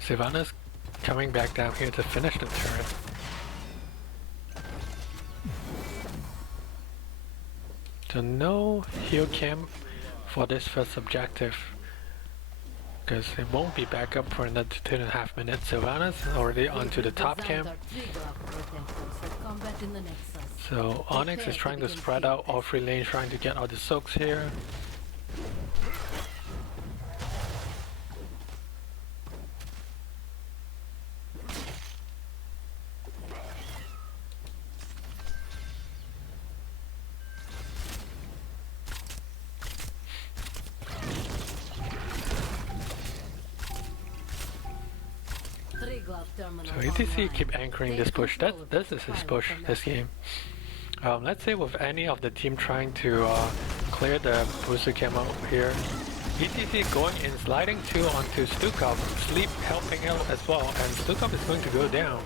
Sylvanas coming back down here to finish the turret. So no heal cam for this first objective. Because it won't be back up for another 2.5 minutes. Sylvanas already onto the top camp. So Onyx is trying to spread out all 3 lanes, trying to get all the soaks here. So ETC keep anchoring this push. This is his push this game. Let's say with any of the team trying to clear the booster camo here, ETC going in, sliding 2 onto Stukov, Sleep helping out as well, and Stukov is going to go down.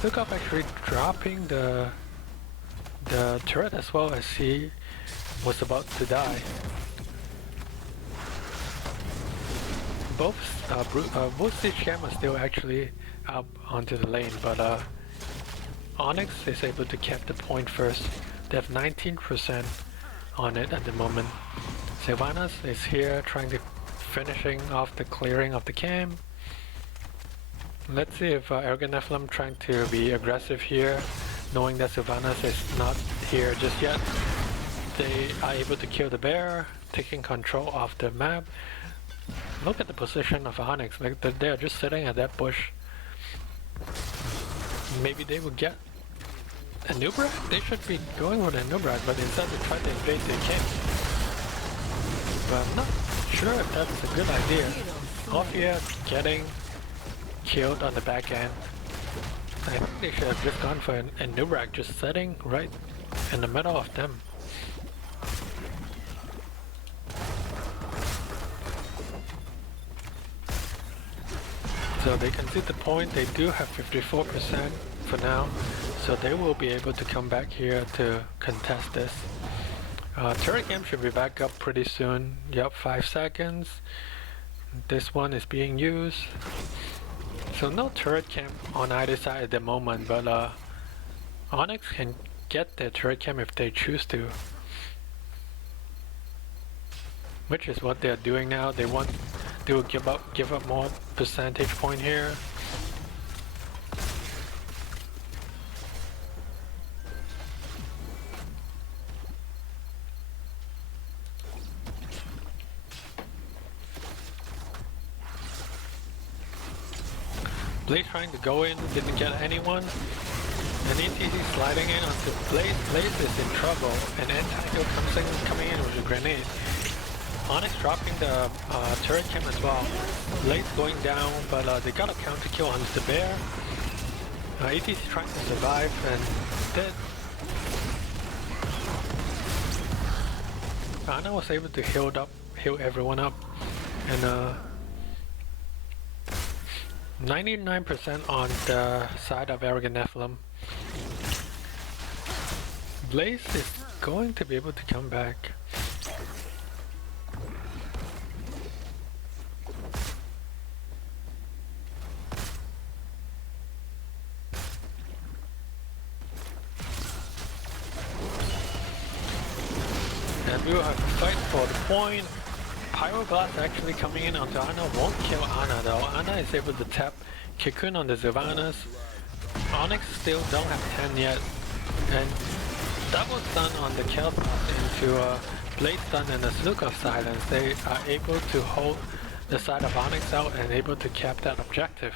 Stukov actually dropping the turret as well as he was about to die. Both Siege Cam are still actually up onto the lane, but Onyx is able to cap the point first. They have 19% on it at the moment. Sylvanas is here trying to finishing off the clearing of the cam. Let's see if Arrogant Nephalem trying to be aggressive here, knowing that Sylvanas is not here just yet. They are able to kill the bear, taking control of the map. Look at the position of Onyx, like they are just sitting at that bush. Maybe they would get a Nubrak? They should be going with a Nubrak, but instead they try to invade the camp. But I'm not sure if that's a good idea. Offia getting killed on the back end. I think they should have just gone for a Nubrak, just sitting right in the middle of them. So they concede the point, they do have 54% for now, so they will be able to come back here to contest this. Turret camp should be back up pretty soon, yep, 5 seconds. This one is being used. So no turret camp on either side at the moment, but Onyx can get their turret camp if they choose to. Which is what they're doing now. They will give up more percentage point here. Blaze trying to go in, didn't get anyone. And ETC sliding in onto Blaze. Blaze is in trouble, and Anti-Heal coming in with a grenade. Onyx dropping the turret cam as well. Blaze going down, but they got a counter kill on the bear. ETC trying to survive and dead. Ana was able to heal everyone up, and 99% on the side of Arrogant Nephalem. Blaze is going to be able to come back. And we will have to fight for the point. Pyroglass actually coming in onto Ana, won't kill Ana though. Ana is able to tap Cocoon on the Sylvanas. Onyx still don't have 10 yet. And double stun on the Kel'Thas into a Blade Stun and a Snook of Silence. They are able to hold the side of Onyx out and able to cap that objective.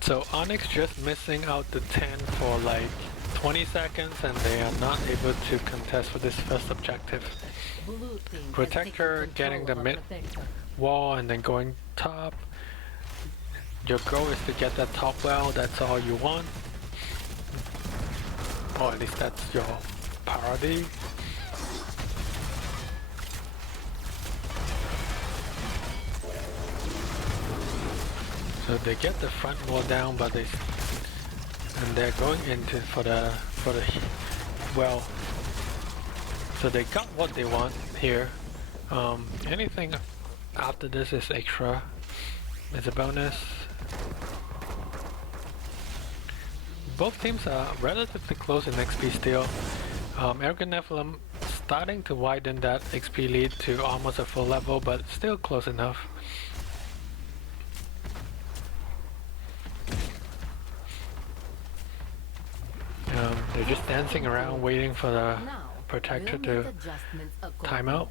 So Onyx just missing out the 10 for like 20 seconds and they are not able to contest for this first objective. Protector getting the mid wall and then going top. Your goal is to get that top well, that's all you want. Or at least that's your priority. So they get the front wall down, but they're going into for the well. So they got what they want here. Anything after this is extra. It's a bonus. Both teams are relatively close in XP still. Arrogant Nephalem starting to widen that XP lead to almost a full level, but still close enough. They're just dancing around waiting for the protector to time out.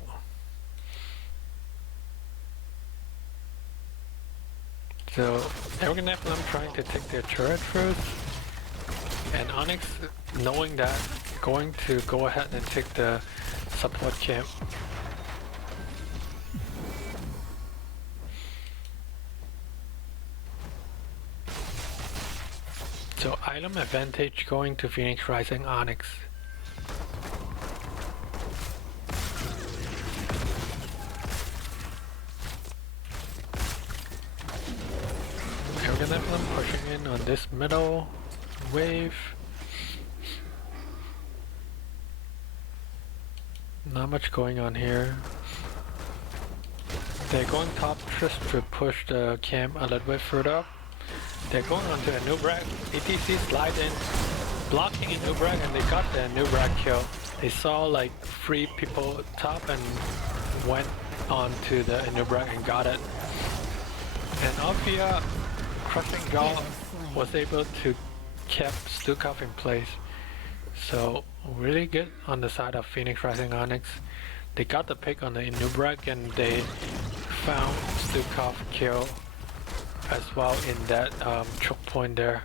So Arrogant Nephalem trying to take their turret first, and Onyx knowing that going to go ahead and take the support camp. So item advantage going to Phoenix Rising Onyx. Arrogant Nephalem pushing in on this middle wave. Not much going on here. They're going top just to push the camp a little bit further up. They're going onto a Nubrak. ETC slide in, blocking a Nubrak, and they got the Nubrak kill. They saw like 3 people top and went onto the Nubrak and got it. And Alfia Crushing Jaw was able to keep Stukov in place. So really good on the side of Phoenix Rising Onyx. They got the pick on the Nubrak and they found Stukov kill as well in that choke point there.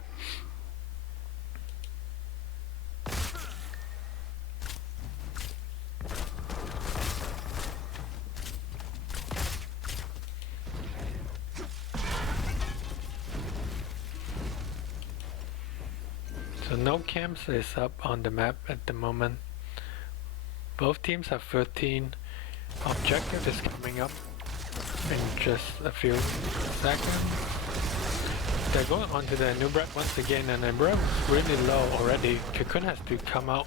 So no camps is up on the map at the moment. Both teams have 13. Objective is coming up in just a few seconds. They're going onto the Nubrak once again, and Nubrak is really low already. Cocoon has to come out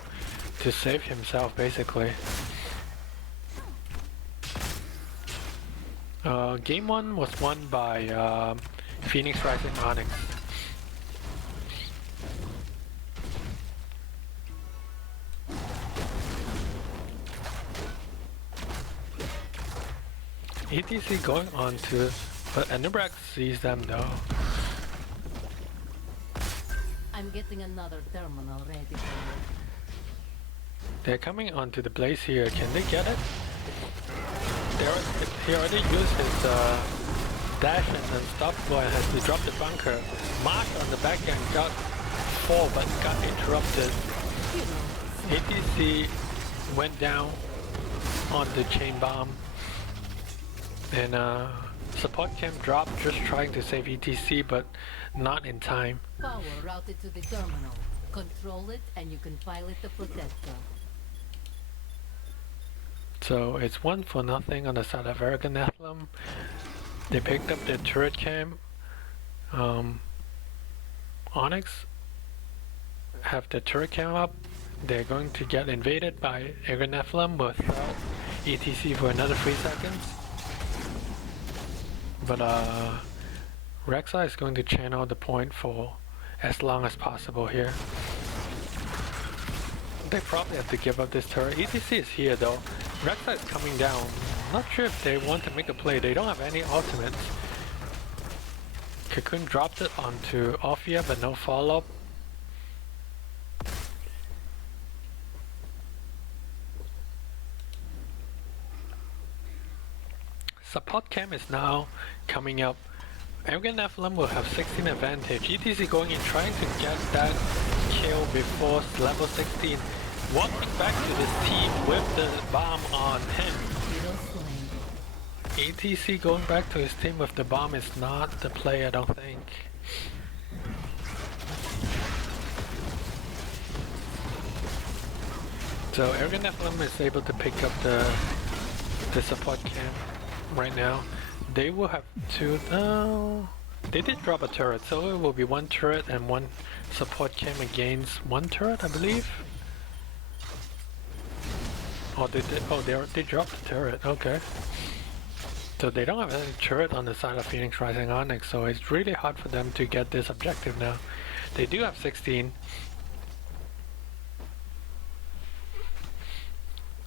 to save himself basically. Game 1 was won by Phoenix Rising Onyx. ETC going on to, but Nubrak sees them though. I'm getting another terminal ready for you. They're coming onto the Blaze here. Can they get it? He already used his dash and unstoppable and has to drop the bunker. Marsh on the back end got 4 but got interrupted. ATC went down on the chain bomb. And support cam dropped just trying to save ETC but not in time. Power routed to the terminal. Control it and you can pilot the protector. So it's 1-0 on the side of Arrogant Nephalem. They picked up their turret cam. Onyx have the turret cam up. They're going to get invaded by Arrogant Nephalem without ETC for another 3 seconds. But Rexa is going to channel the point for as long as possible here. They probably have to give up this turret. ETC is here though. Rexa is coming down. Not sure if they want to make a play. They don't have any ultimates. Cocoon dropped it onto Ophia but no follow-up. Support cam is now coming up. Arrogant Nephalem will have 16 advantage. ETC going in trying to get that kill before level 16. Walking back to this team with the bomb on him. ETC going back to his team with the bomb is not the play, I don't think. So Arrogant Nephalem is able to pick up the support cam right now. They will have 2. No, they did drop a turret, so it will be 1 turret and 1 support cam against 1 turret, I believe. Oh, they did. Oh, they dropped the turret. Okay. So they don't have any turret on the side of Phoenix Rising Onyx, so it's really hard for them to get this objective now. They do have 16.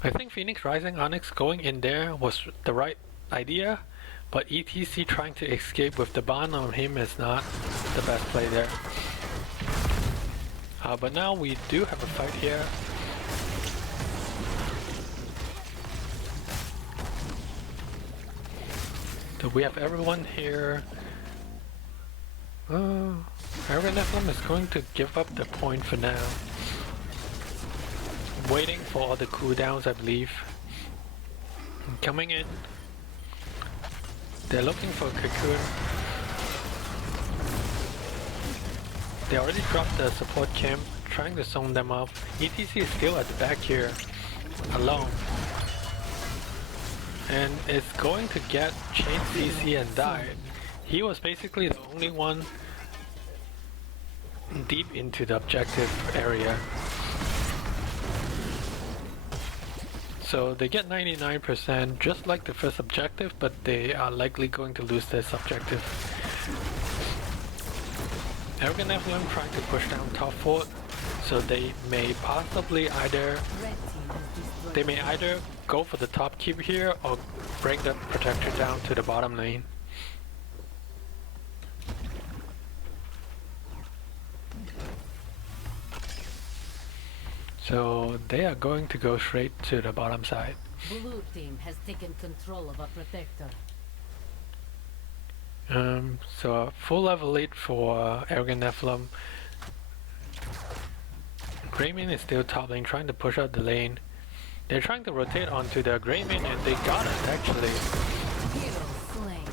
I think Phoenix Rising Onyx going in there was the right idea, but ETC trying to escape with the bond on him is not the best play there. But now we do have a fight here. So we have everyone here. Arrogant Nephalem is going to give up the point for now. Waiting for all the cooldowns, I believe. Coming in. They're looking for Cocoon. They already dropped the support camp, trying to zone them off. ETC is still at the back here, alone. And it's going to get chain CC and die. He was basically the only one deep into the objective area. So they get 99% just like the first objective, but they are likely going to lose this objective. Arrogant Nephalem trying to push down top fort, so they may possibly either go for the top keep here or bring the protector down to the bottom lane. So they are going to go straight to the bottom side. Blue team has taken control of a protector. So a full level lead for Arrogant Nephalem. Greymane is still top lane, trying to push out the lane. They're trying to rotate onto the Greymane and they got it actually. Hero slain.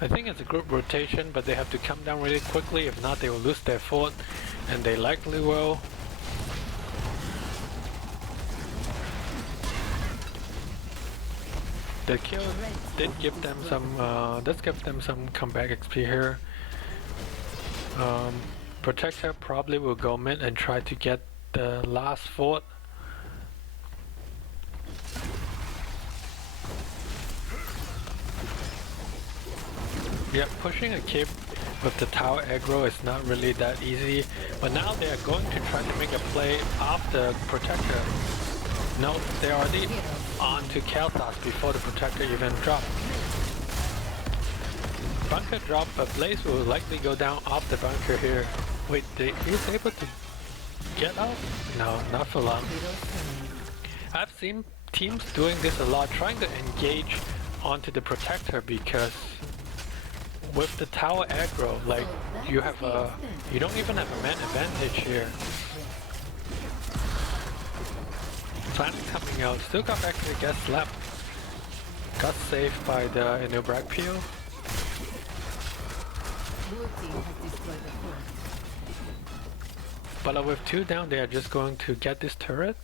I think it's a group rotation, but they have to come down really quickly, if not they will lose their fort, and they likely will. The kill did give them some comeback XP here. Protector probably will go mid and try to get the last fort. Yeah, pushing a cape with the tower aggro is not really that easy, but now they are going to try to make a play off the protector. No, they're already on to Kalthas before the protector even dropped. Bunker drop, but Blaze will likely go down off the bunker here. Wait, he's able to get out? No, not for long. I've seen teams doing this a lot, trying to engage onto the protector because with the tower aggro, like you have a, you don't even have a man advantage here. Planet coming out, still got back to get slapped. Got saved by the Inubrak peel. Blue team has destroyed the fort. But with 2 down, they are just going to get this turret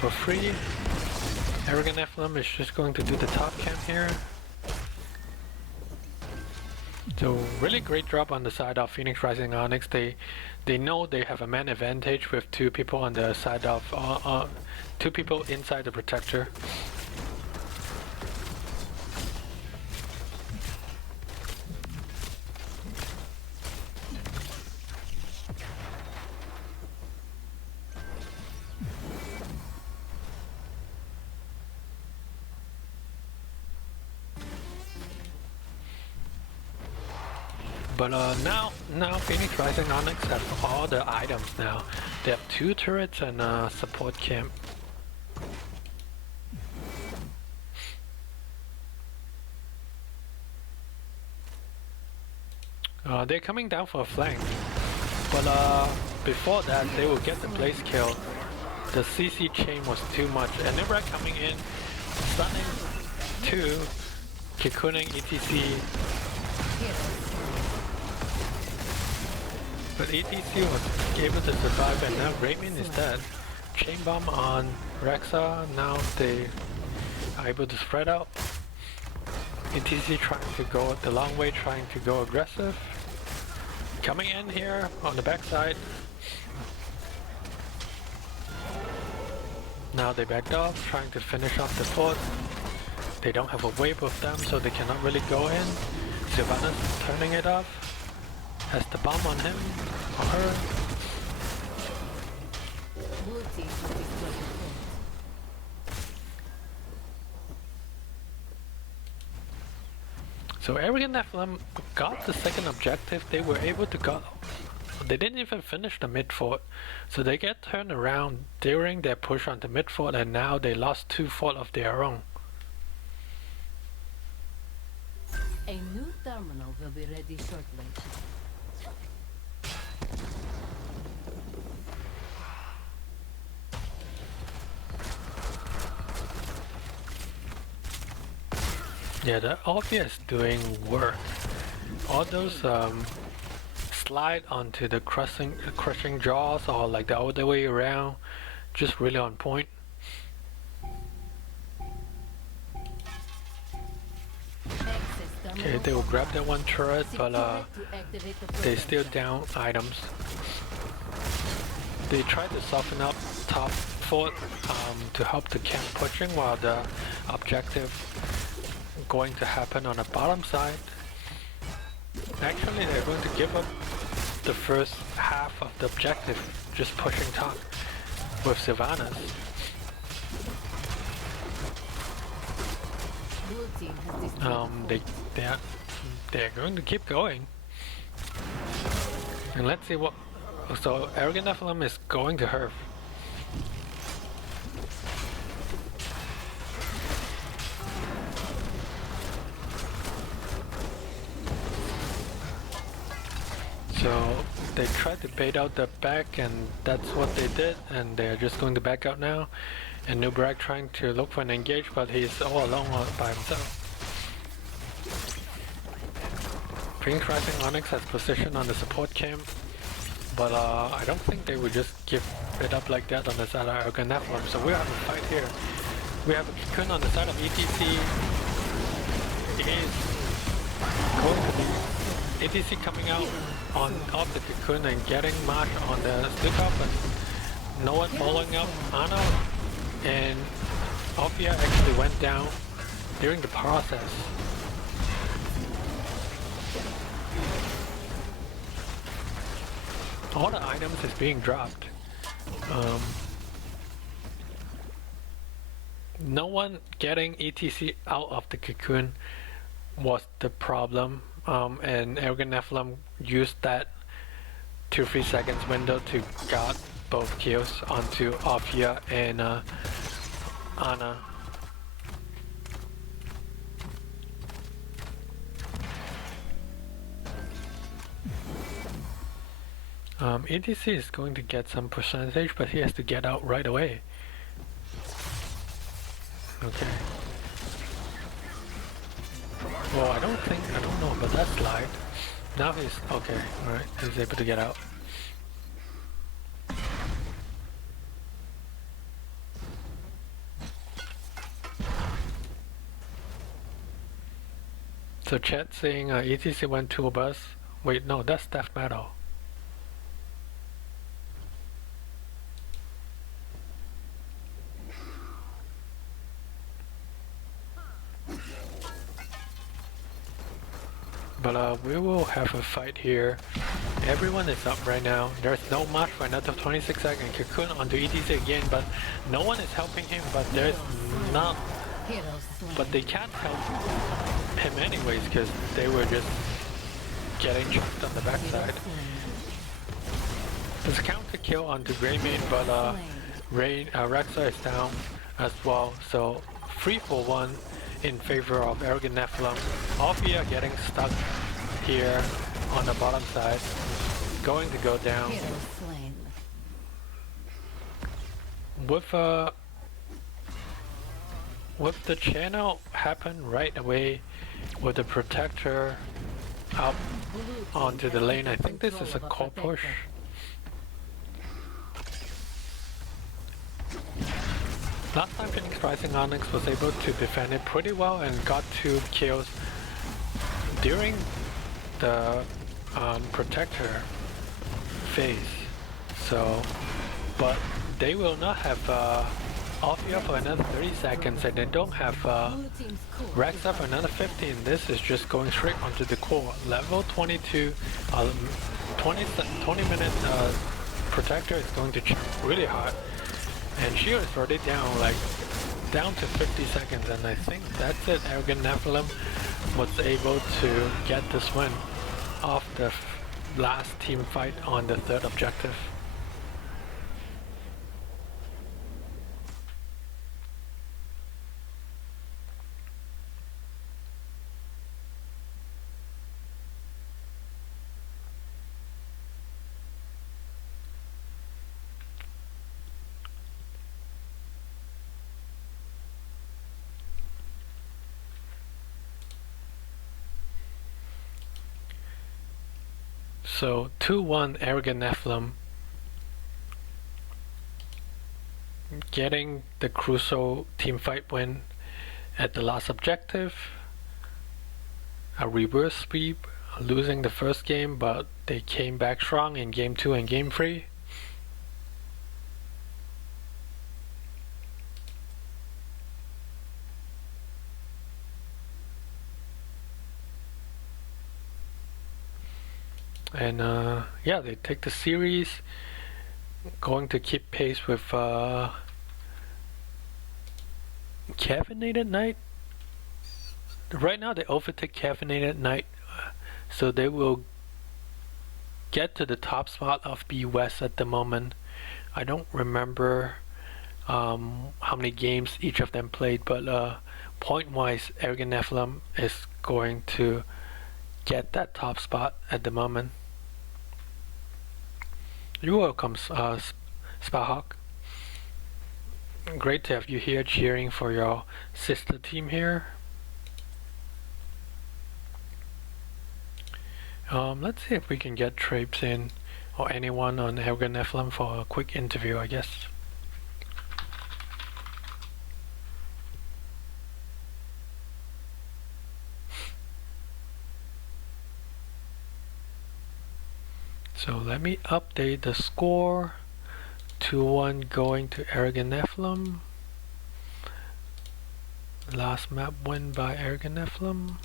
for free. Arrogant Nephalem is just going to do the top camp here. So really great job on the side of Phoenix Rising Onyx. They know they have a man advantage with 2 people on the side of 2 people inside the protector. But now Phoenix Rising Onyx have all the items now. They have 2 turrets and a support camp. They're coming down for a flank. But before that, they will get the place kill. The CC chain was too much. And Nebra coming in, stunning 2, cocooning ETC. But ETC was able to survive, and now Raymond is dead. Chain bomb on Rexa, now they are able to spread out. ETC trying to go the long way, trying to go aggressive. Coming in here on the backside. Now they backed off, trying to finish off the fort. They don't have a wave with them, so they cannot really go in. Sylvanas turning it off. Has the bomb on him or her. Blue team has destroyed the fort. So Arrogant Nephalem got the second objective. They were able to go. They didn't even finish the mid fort, so they get turned around during their push on the mid fort, and now they lost 2 fort of their own. A new terminal will be ready shortly. Yeah, the obvious doing work. All those slide onto the crushing jaws, or like the other way around, just really on point. Okay, they will grab that 1 turret, but they still down items. They try to soften up top fort to help the camp pushing, while the objective going to happen on the bottom side. Actually, they're going to give up the first half of the objective, just pushing top with Sylvanas. Blue team has destroyed the fort. They're going to keep going. And let's see what. So Arrogant Nephalem is going to her. So they tried to bait out the back, and that's what they did, and they're just going to back out now. And Nubrak trying to look for an engage, but he's all alone by himself. Phoenix Rising Onyx has position on the support camp, but I don't think they would just give it up like that on the side of Arrogant Nephalem. So we have a fight here. We have a Cocoon on the side of ETC. It is going to be ETC coming out on off the Cocoon and getting Marsh on the stick up, and no one following up Anna, and Ophia actually went down during the process. All the items is being dropped. No one getting ETC out of the Cocoon was the problem. And Arrogant Nephalem used that 2-3 seconds window to got both kills onto Ophia and Anna. ETC is going to get some percentage, but he has to get out right away. Okay. Well, I don't know about that slide. Now he's, okay, alright, he's able to get out. So chat saying ETC went to a bus. Wait, no, that's death metal. But we will have a fight here. Everyone is up right now. There's no match for another 26 seconds. Cocoon onto ETC again, but no one is helping him. But there's not. But they can't help him anyways because they were just getting chucked on the backside. There's a counter kill onto Greymane, but Rexa is down as well. So 3-for-1 in favor of Arrogant Nephalem. Alfia getting stuck here on the bottom side. Going to go down. With the channel happen right away with the protector up onto the lane, I think this is a core push. Last time Phoenix Rising Onyx was able to defend it pretty well and got 2 kills during the protector phase. So, but they will not have Alfia for another 30 seconds, and they don't have Rexa for another 15. This is just going straight onto the core. Level 22, 20 minute protector is going to chip really hard. And shield is already down, like, down to 50 seconds, and I think that's it. Arrogant Nephalem was able to get this win off the last team fight on the 3rd objective. So 2-1 Arrogant Nephalem getting the crucial team fight win at the last objective. A reverse sweep, losing the first game, but they came back strong in game 2 and game 3. And yeah, they take the series, going to keep pace with Caffeinated Night. Right now they overtake Caffeinated Night, so they will get to the top spot of B West at the moment. I don't remember how many games each of them played, but point wise, Arrogant Nephalem is going to get that top spot at the moment. You're welcome, Spahawk. Great to have you here cheering for your sister team here. Let's see if we can get Trapes in, or anyone on Arrogant Nephalem for a quick interview, I guess. So let me update the score. 2-1 going to Arrogant Nephalem. Last map win by Arrogant Nephalem.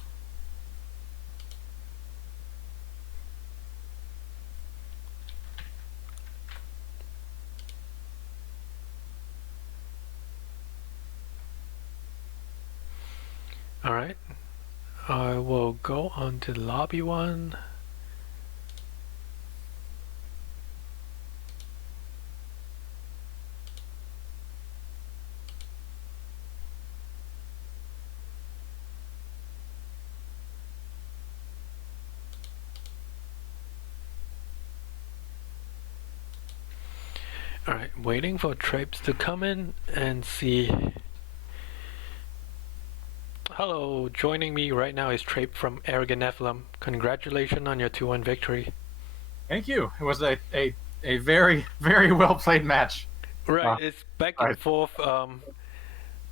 Alright, I will go on to lobby 1. Alright, waiting for Trapes to come in and see. Hello, joining me right now is Trape from Arrogant Nephalem. Congratulations on your 2-1 victory. Thank you. It was a very, very well played match. Right, it's back and Right. forth.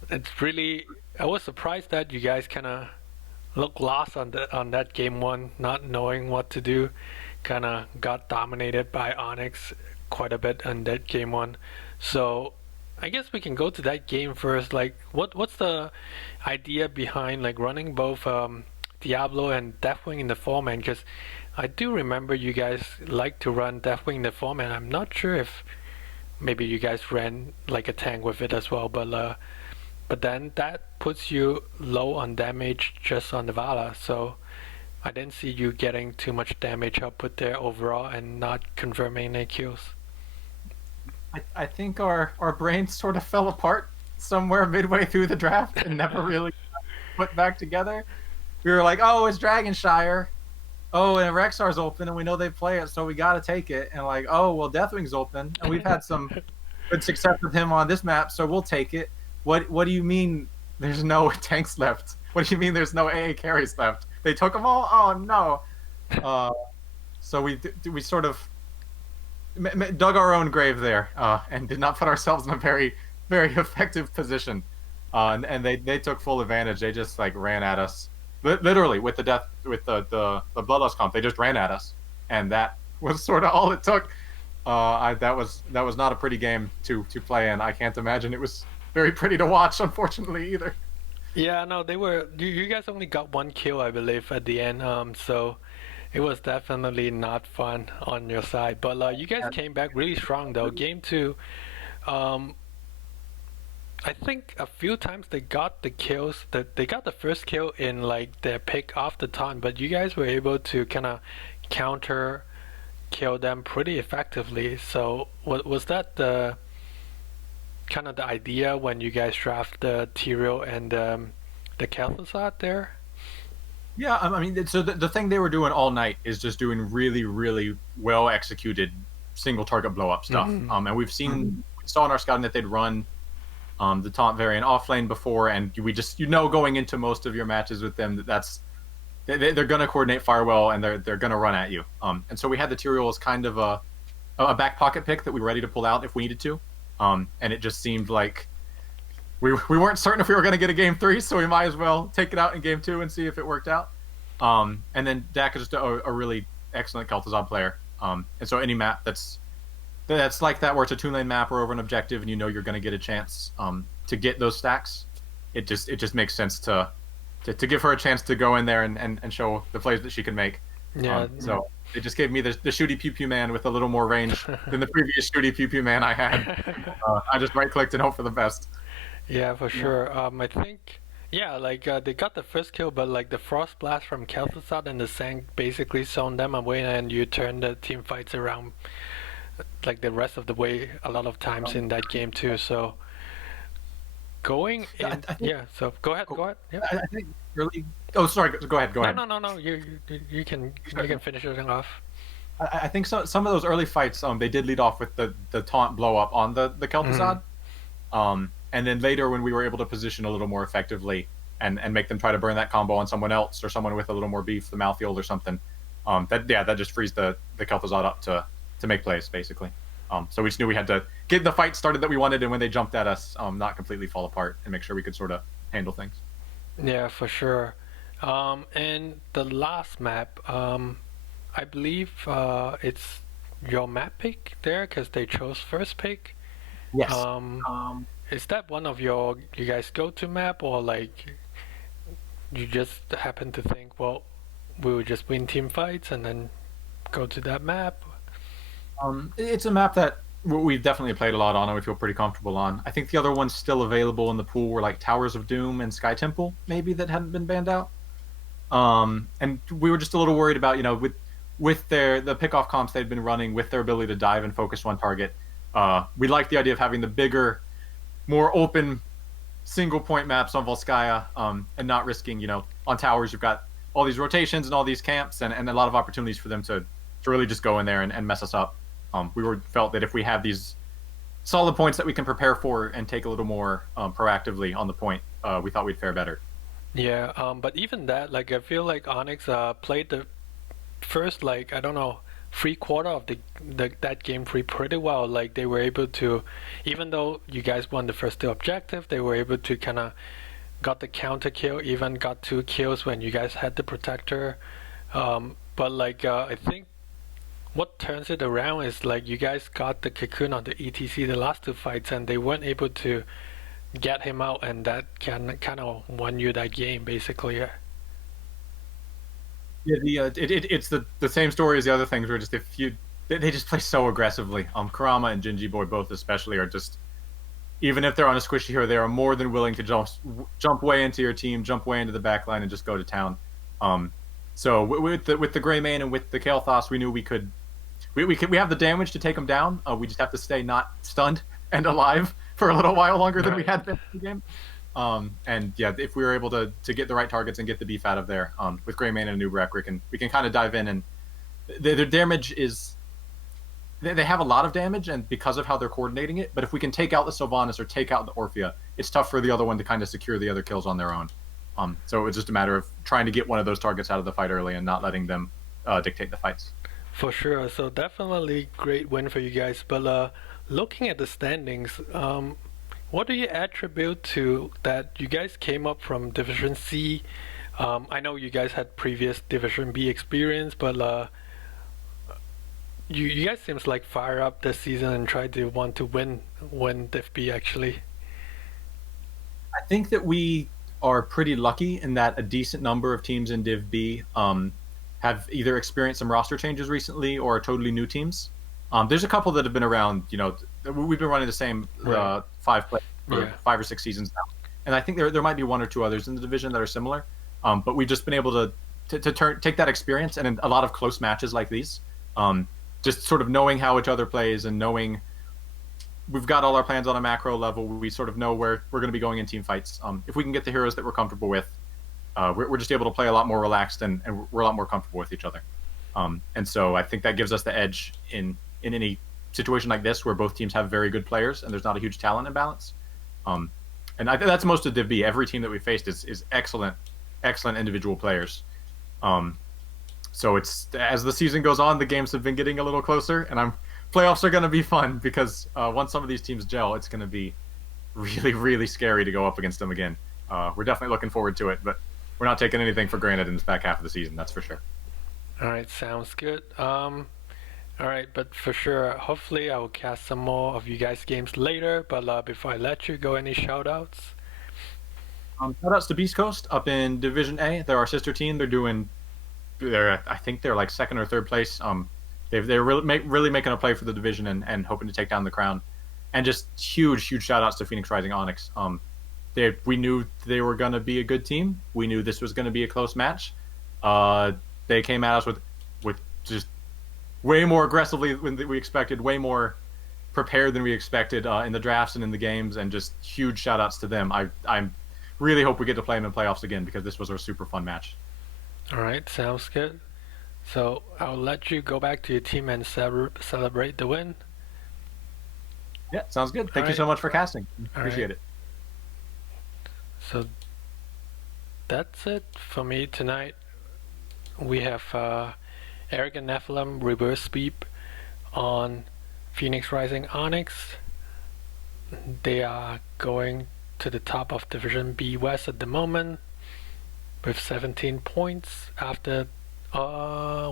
It's really. I was surprised that you guys kind of looked lost on that game one, not knowing what to do. Kind of got dominated by Onyx quite a bit on that game one. So I guess we can go to that game first. Like, what's the idea behind like running both Diablo and Deathwing in the format? Because I do remember you guys like to run Deathwing in the format. I'm not sure if maybe you guys ran like a tank with it as well, but then that puts you low on damage just on the Vala. So I didn't see you getting too much damage output there overall and not confirming any kills. I think our brains sort of fell apart somewhere midway through the draft and never really put back together. We were like, oh, it's Dragonshire. Oh, and Rexar's open, and we know they play it, so we got to take it. And like, oh, well, Deathwing's open, and we've had some good success with him on this map, so we'll take it. What do you mean there's no tanks left? What do you mean there's no AA carries left? They took them all? Oh, no. So we sort of dug our own grave there and did not put ourselves in a very, very effective position. And they took full advantage. They just like ran at us. Literally with the bloodlust comp, they just ran at us, and that was sort of all it took. That was not a pretty game to play in. I can't imagine it was very pretty to watch, unfortunately, either. Yeah, no, they were. You guys only got 1 kill, I believe, at the end. So it was definitely not fun on your side. But you guys came back really strong, though. Game two, I think a few times they got the kills. That they got the first kill in like their pick off the taunt, but you guys were able to kind of counter kill them pretty effectively. So was that the kind of the idea when you guys draft the Tyrael and the Kel'Thuzad there? Yeah, I mean, so the thing they were doing all night is just doing really, really well executed single target blow up stuff. And we saw in our scouting that they'd run the taunt variant off lane before, and we just going into most of your matches with them they're going to coordinate fire well, and they're going to run at you. And so we had the Tyrael as kind of a back pocket pick that we were ready to pull out if we needed to. And it just seemed like we weren't certain if we were going to get a game 3, so we might as well take it out in game 2 and see if it worked out. And then Dak is just a really excellent Kel'Thuzad player. And so any map that's like that, where it's a 2-lane map or over an objective, and you're going to get a chance to get those stacks, it just makes sense to give her a chance to go in there and show the plays that she can make. Yeah. So it just gave me the shooty pew pew man with a little more range than the previous shooty pew pew man I had. I just right clicked and hope for the best. Yeah, for sure. I think, yeah, like they got the first kill, but like the frost blast from Kel'Thuzad and the Sank basically zoned them away, and you turn the team fights around like the rest of the way a lot of times in that game too. So going in, I think, yeah. So go ahead. Yeah. I think really. Oh, sorry. Go ahead. No. You can finish it off. I think some of those early fights, they did lead off with the taunt blow up on the Kel'Thuzad. And then later, when we were able to position a little more effectively and make them try to burn that combo on someone else or someone with a little more beef, the Malthiel or something, that just frees the Kel'Thuzad up to make plays, basically. So we just knew we had to get the fight started that we wanted, and when they jumped at us, not completely fall apart, and make sure we could sort of handle things. Yeah, for sure. And the last map, I believe it's your map pick there, because they chose first pick. Yes. Is that one of you guys go-to map, or like you just happen to think, well, we would just win team fights and then go to that map? It's a map that we've definitely played a lot on and we feel pretty comfortable on. I think the other ones still available in the pool were like Towers of Doom and Sky Temple, maybe, that hadn't been banned out. And we were just a little worried about, with the pick-off comps they'd been running, with their ability to dive and focus one target. We liked the idea of having the bigger, more open single-point maps on Volskaya, and not risking, on Towers you've got all these rotations and all these camps and a lot of opportunities for them to really just go in there and mess us up. We felt that if we have these solid points that we can prepare for and take a little more proactively on the point. We thought we'd fare better. Yeah, but even that, like I feel like Onyx played the first, like, I don't know, 3/4 of that game pretty well. Like they were able to, even though you guys won the first two objective, they were able to kind of got the counter kill, even got 2 kills when you guys had the protector. But like I think what turns it around is like you guys got the cocoon on the ETC the last two fights, and they weren't able to get him out, and that kind of won you that game basically. Yeah. Yeah, it's the same story as the other things. Where just if you they just play so aggressively. Kurama and Jinji Boy both especially are just, even if they're on a squishy hero, they are more than willing to jump way into your team, jump way into the back line, and just go to town. So with the Gray Mane and with the Kael'thas, we knew we have the damage to take them down. We just have to stay not stunned and alive for a little while longer than we had been in the game. And yeah, if we were able to get the right targets and get the beef out of there, with Gray Mane and Nubrak, we can kind of dive in, and their damage is, they have a lot of damage, and because of how they're coordinating it. But if we can take out the Sylvanas or take out the Orphea, it's tough for the other one to kind of secure the other kills on their own. So it's just a matter of trying to get one of those targets out of the fight early and not letting them dictate the fights. For sure. So definitely great win for you guys. But looking at the standings, what do you attribute to that you guys came up from Division C? I know you guys had previous Division B experience, but you guys seems like fire up this season and try to want to win Div B actually. I think that we are pretty lucky in that a decent number of teams in Div B have either experienced some roster changes recently or are totally new teams. There's a couple that have been around. We've been running the same Right. 5 play for Yeah. 5 or 6 seasons now, and I think there might be 1 or 2 others in the division that are similar. But we've just been able to take that experience, and in a lot of close matches like these, just sort of knowing how each other plays and knowing we've got all our plans on a macro level. We sort of know where we're going to be going in team fights. If we can get the heroes that we're comfortable with, we're just able to play a lot more relaxed, and we're a lot more comfortable with each other. And so I think that gives us the edge in any situation like this where both teams have very good players and there's not a huge talent imbalance. And I think that's most of Div B. Every team that we faced is excellent individual players. So it's, as the season goes on, the games have been getting a little closer, and playoffs are going to be fun because once some of these teams gel, it's going to be really, really scary to go up against them again. We're definitely looking forward to it, but we're not taking anything for granted in this back half of the season, that's for sure. All right, sounds good. All right, but for sure, hopefully I will cast some more of you guys' games later. But before I let you go, any shout-outs? Shout-outs to Beast Coast up in Division A. They're our sister team. I think they're like 2nd or 3rd place. They're really making a play for the division and hoping to take down the crown. And just huge shout-outs to Phoenix Rising Onyx. We knew they were going to be a good team. We knew this was going to be a close match. They came at us with just way more aggressively than we expected, way more prepared than we expected in the drafts and in the games, and just huge shout-outs to them. I really hope we get to play them in playoffs again because this was a super fun match. All right, sounds good. So I'll let you go back to your team and celebrate the win. Yeah, sounds good. Thank you right. so much for casting. All Appreciate right. it. So that's it for me tonight. We have Eric and Nephalem reverse sweep on Phoenix Rising Onyx. They are going to the top of Division B West at the moment with 17 points after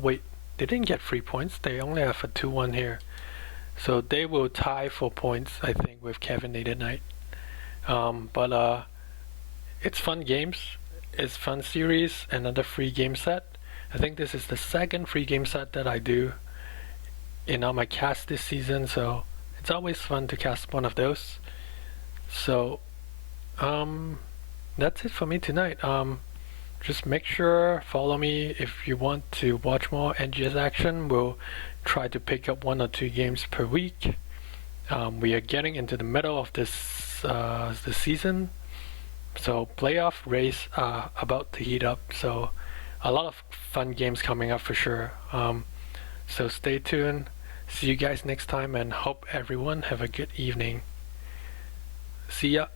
wait, they didn't get 3 points, they only have a 2-1 here. So they will tie for points, I think, with Kevin Nated Knight. But it's fun games, it's fun series, another free game set. I think this is the second free game set that I do in all my casts this season, so it's always fun to cast one of those. So that's it for me tonight. Just make sure follow me if you want to watch more NGS action. We'll try to pick up 1 or 2 games per week. We are getting into the middle of this season, so playoff race are about to heat up, so a lot of fun games coming up for sure. So stay tuned. See you guys next time and hope everyone have a good evening. See ya.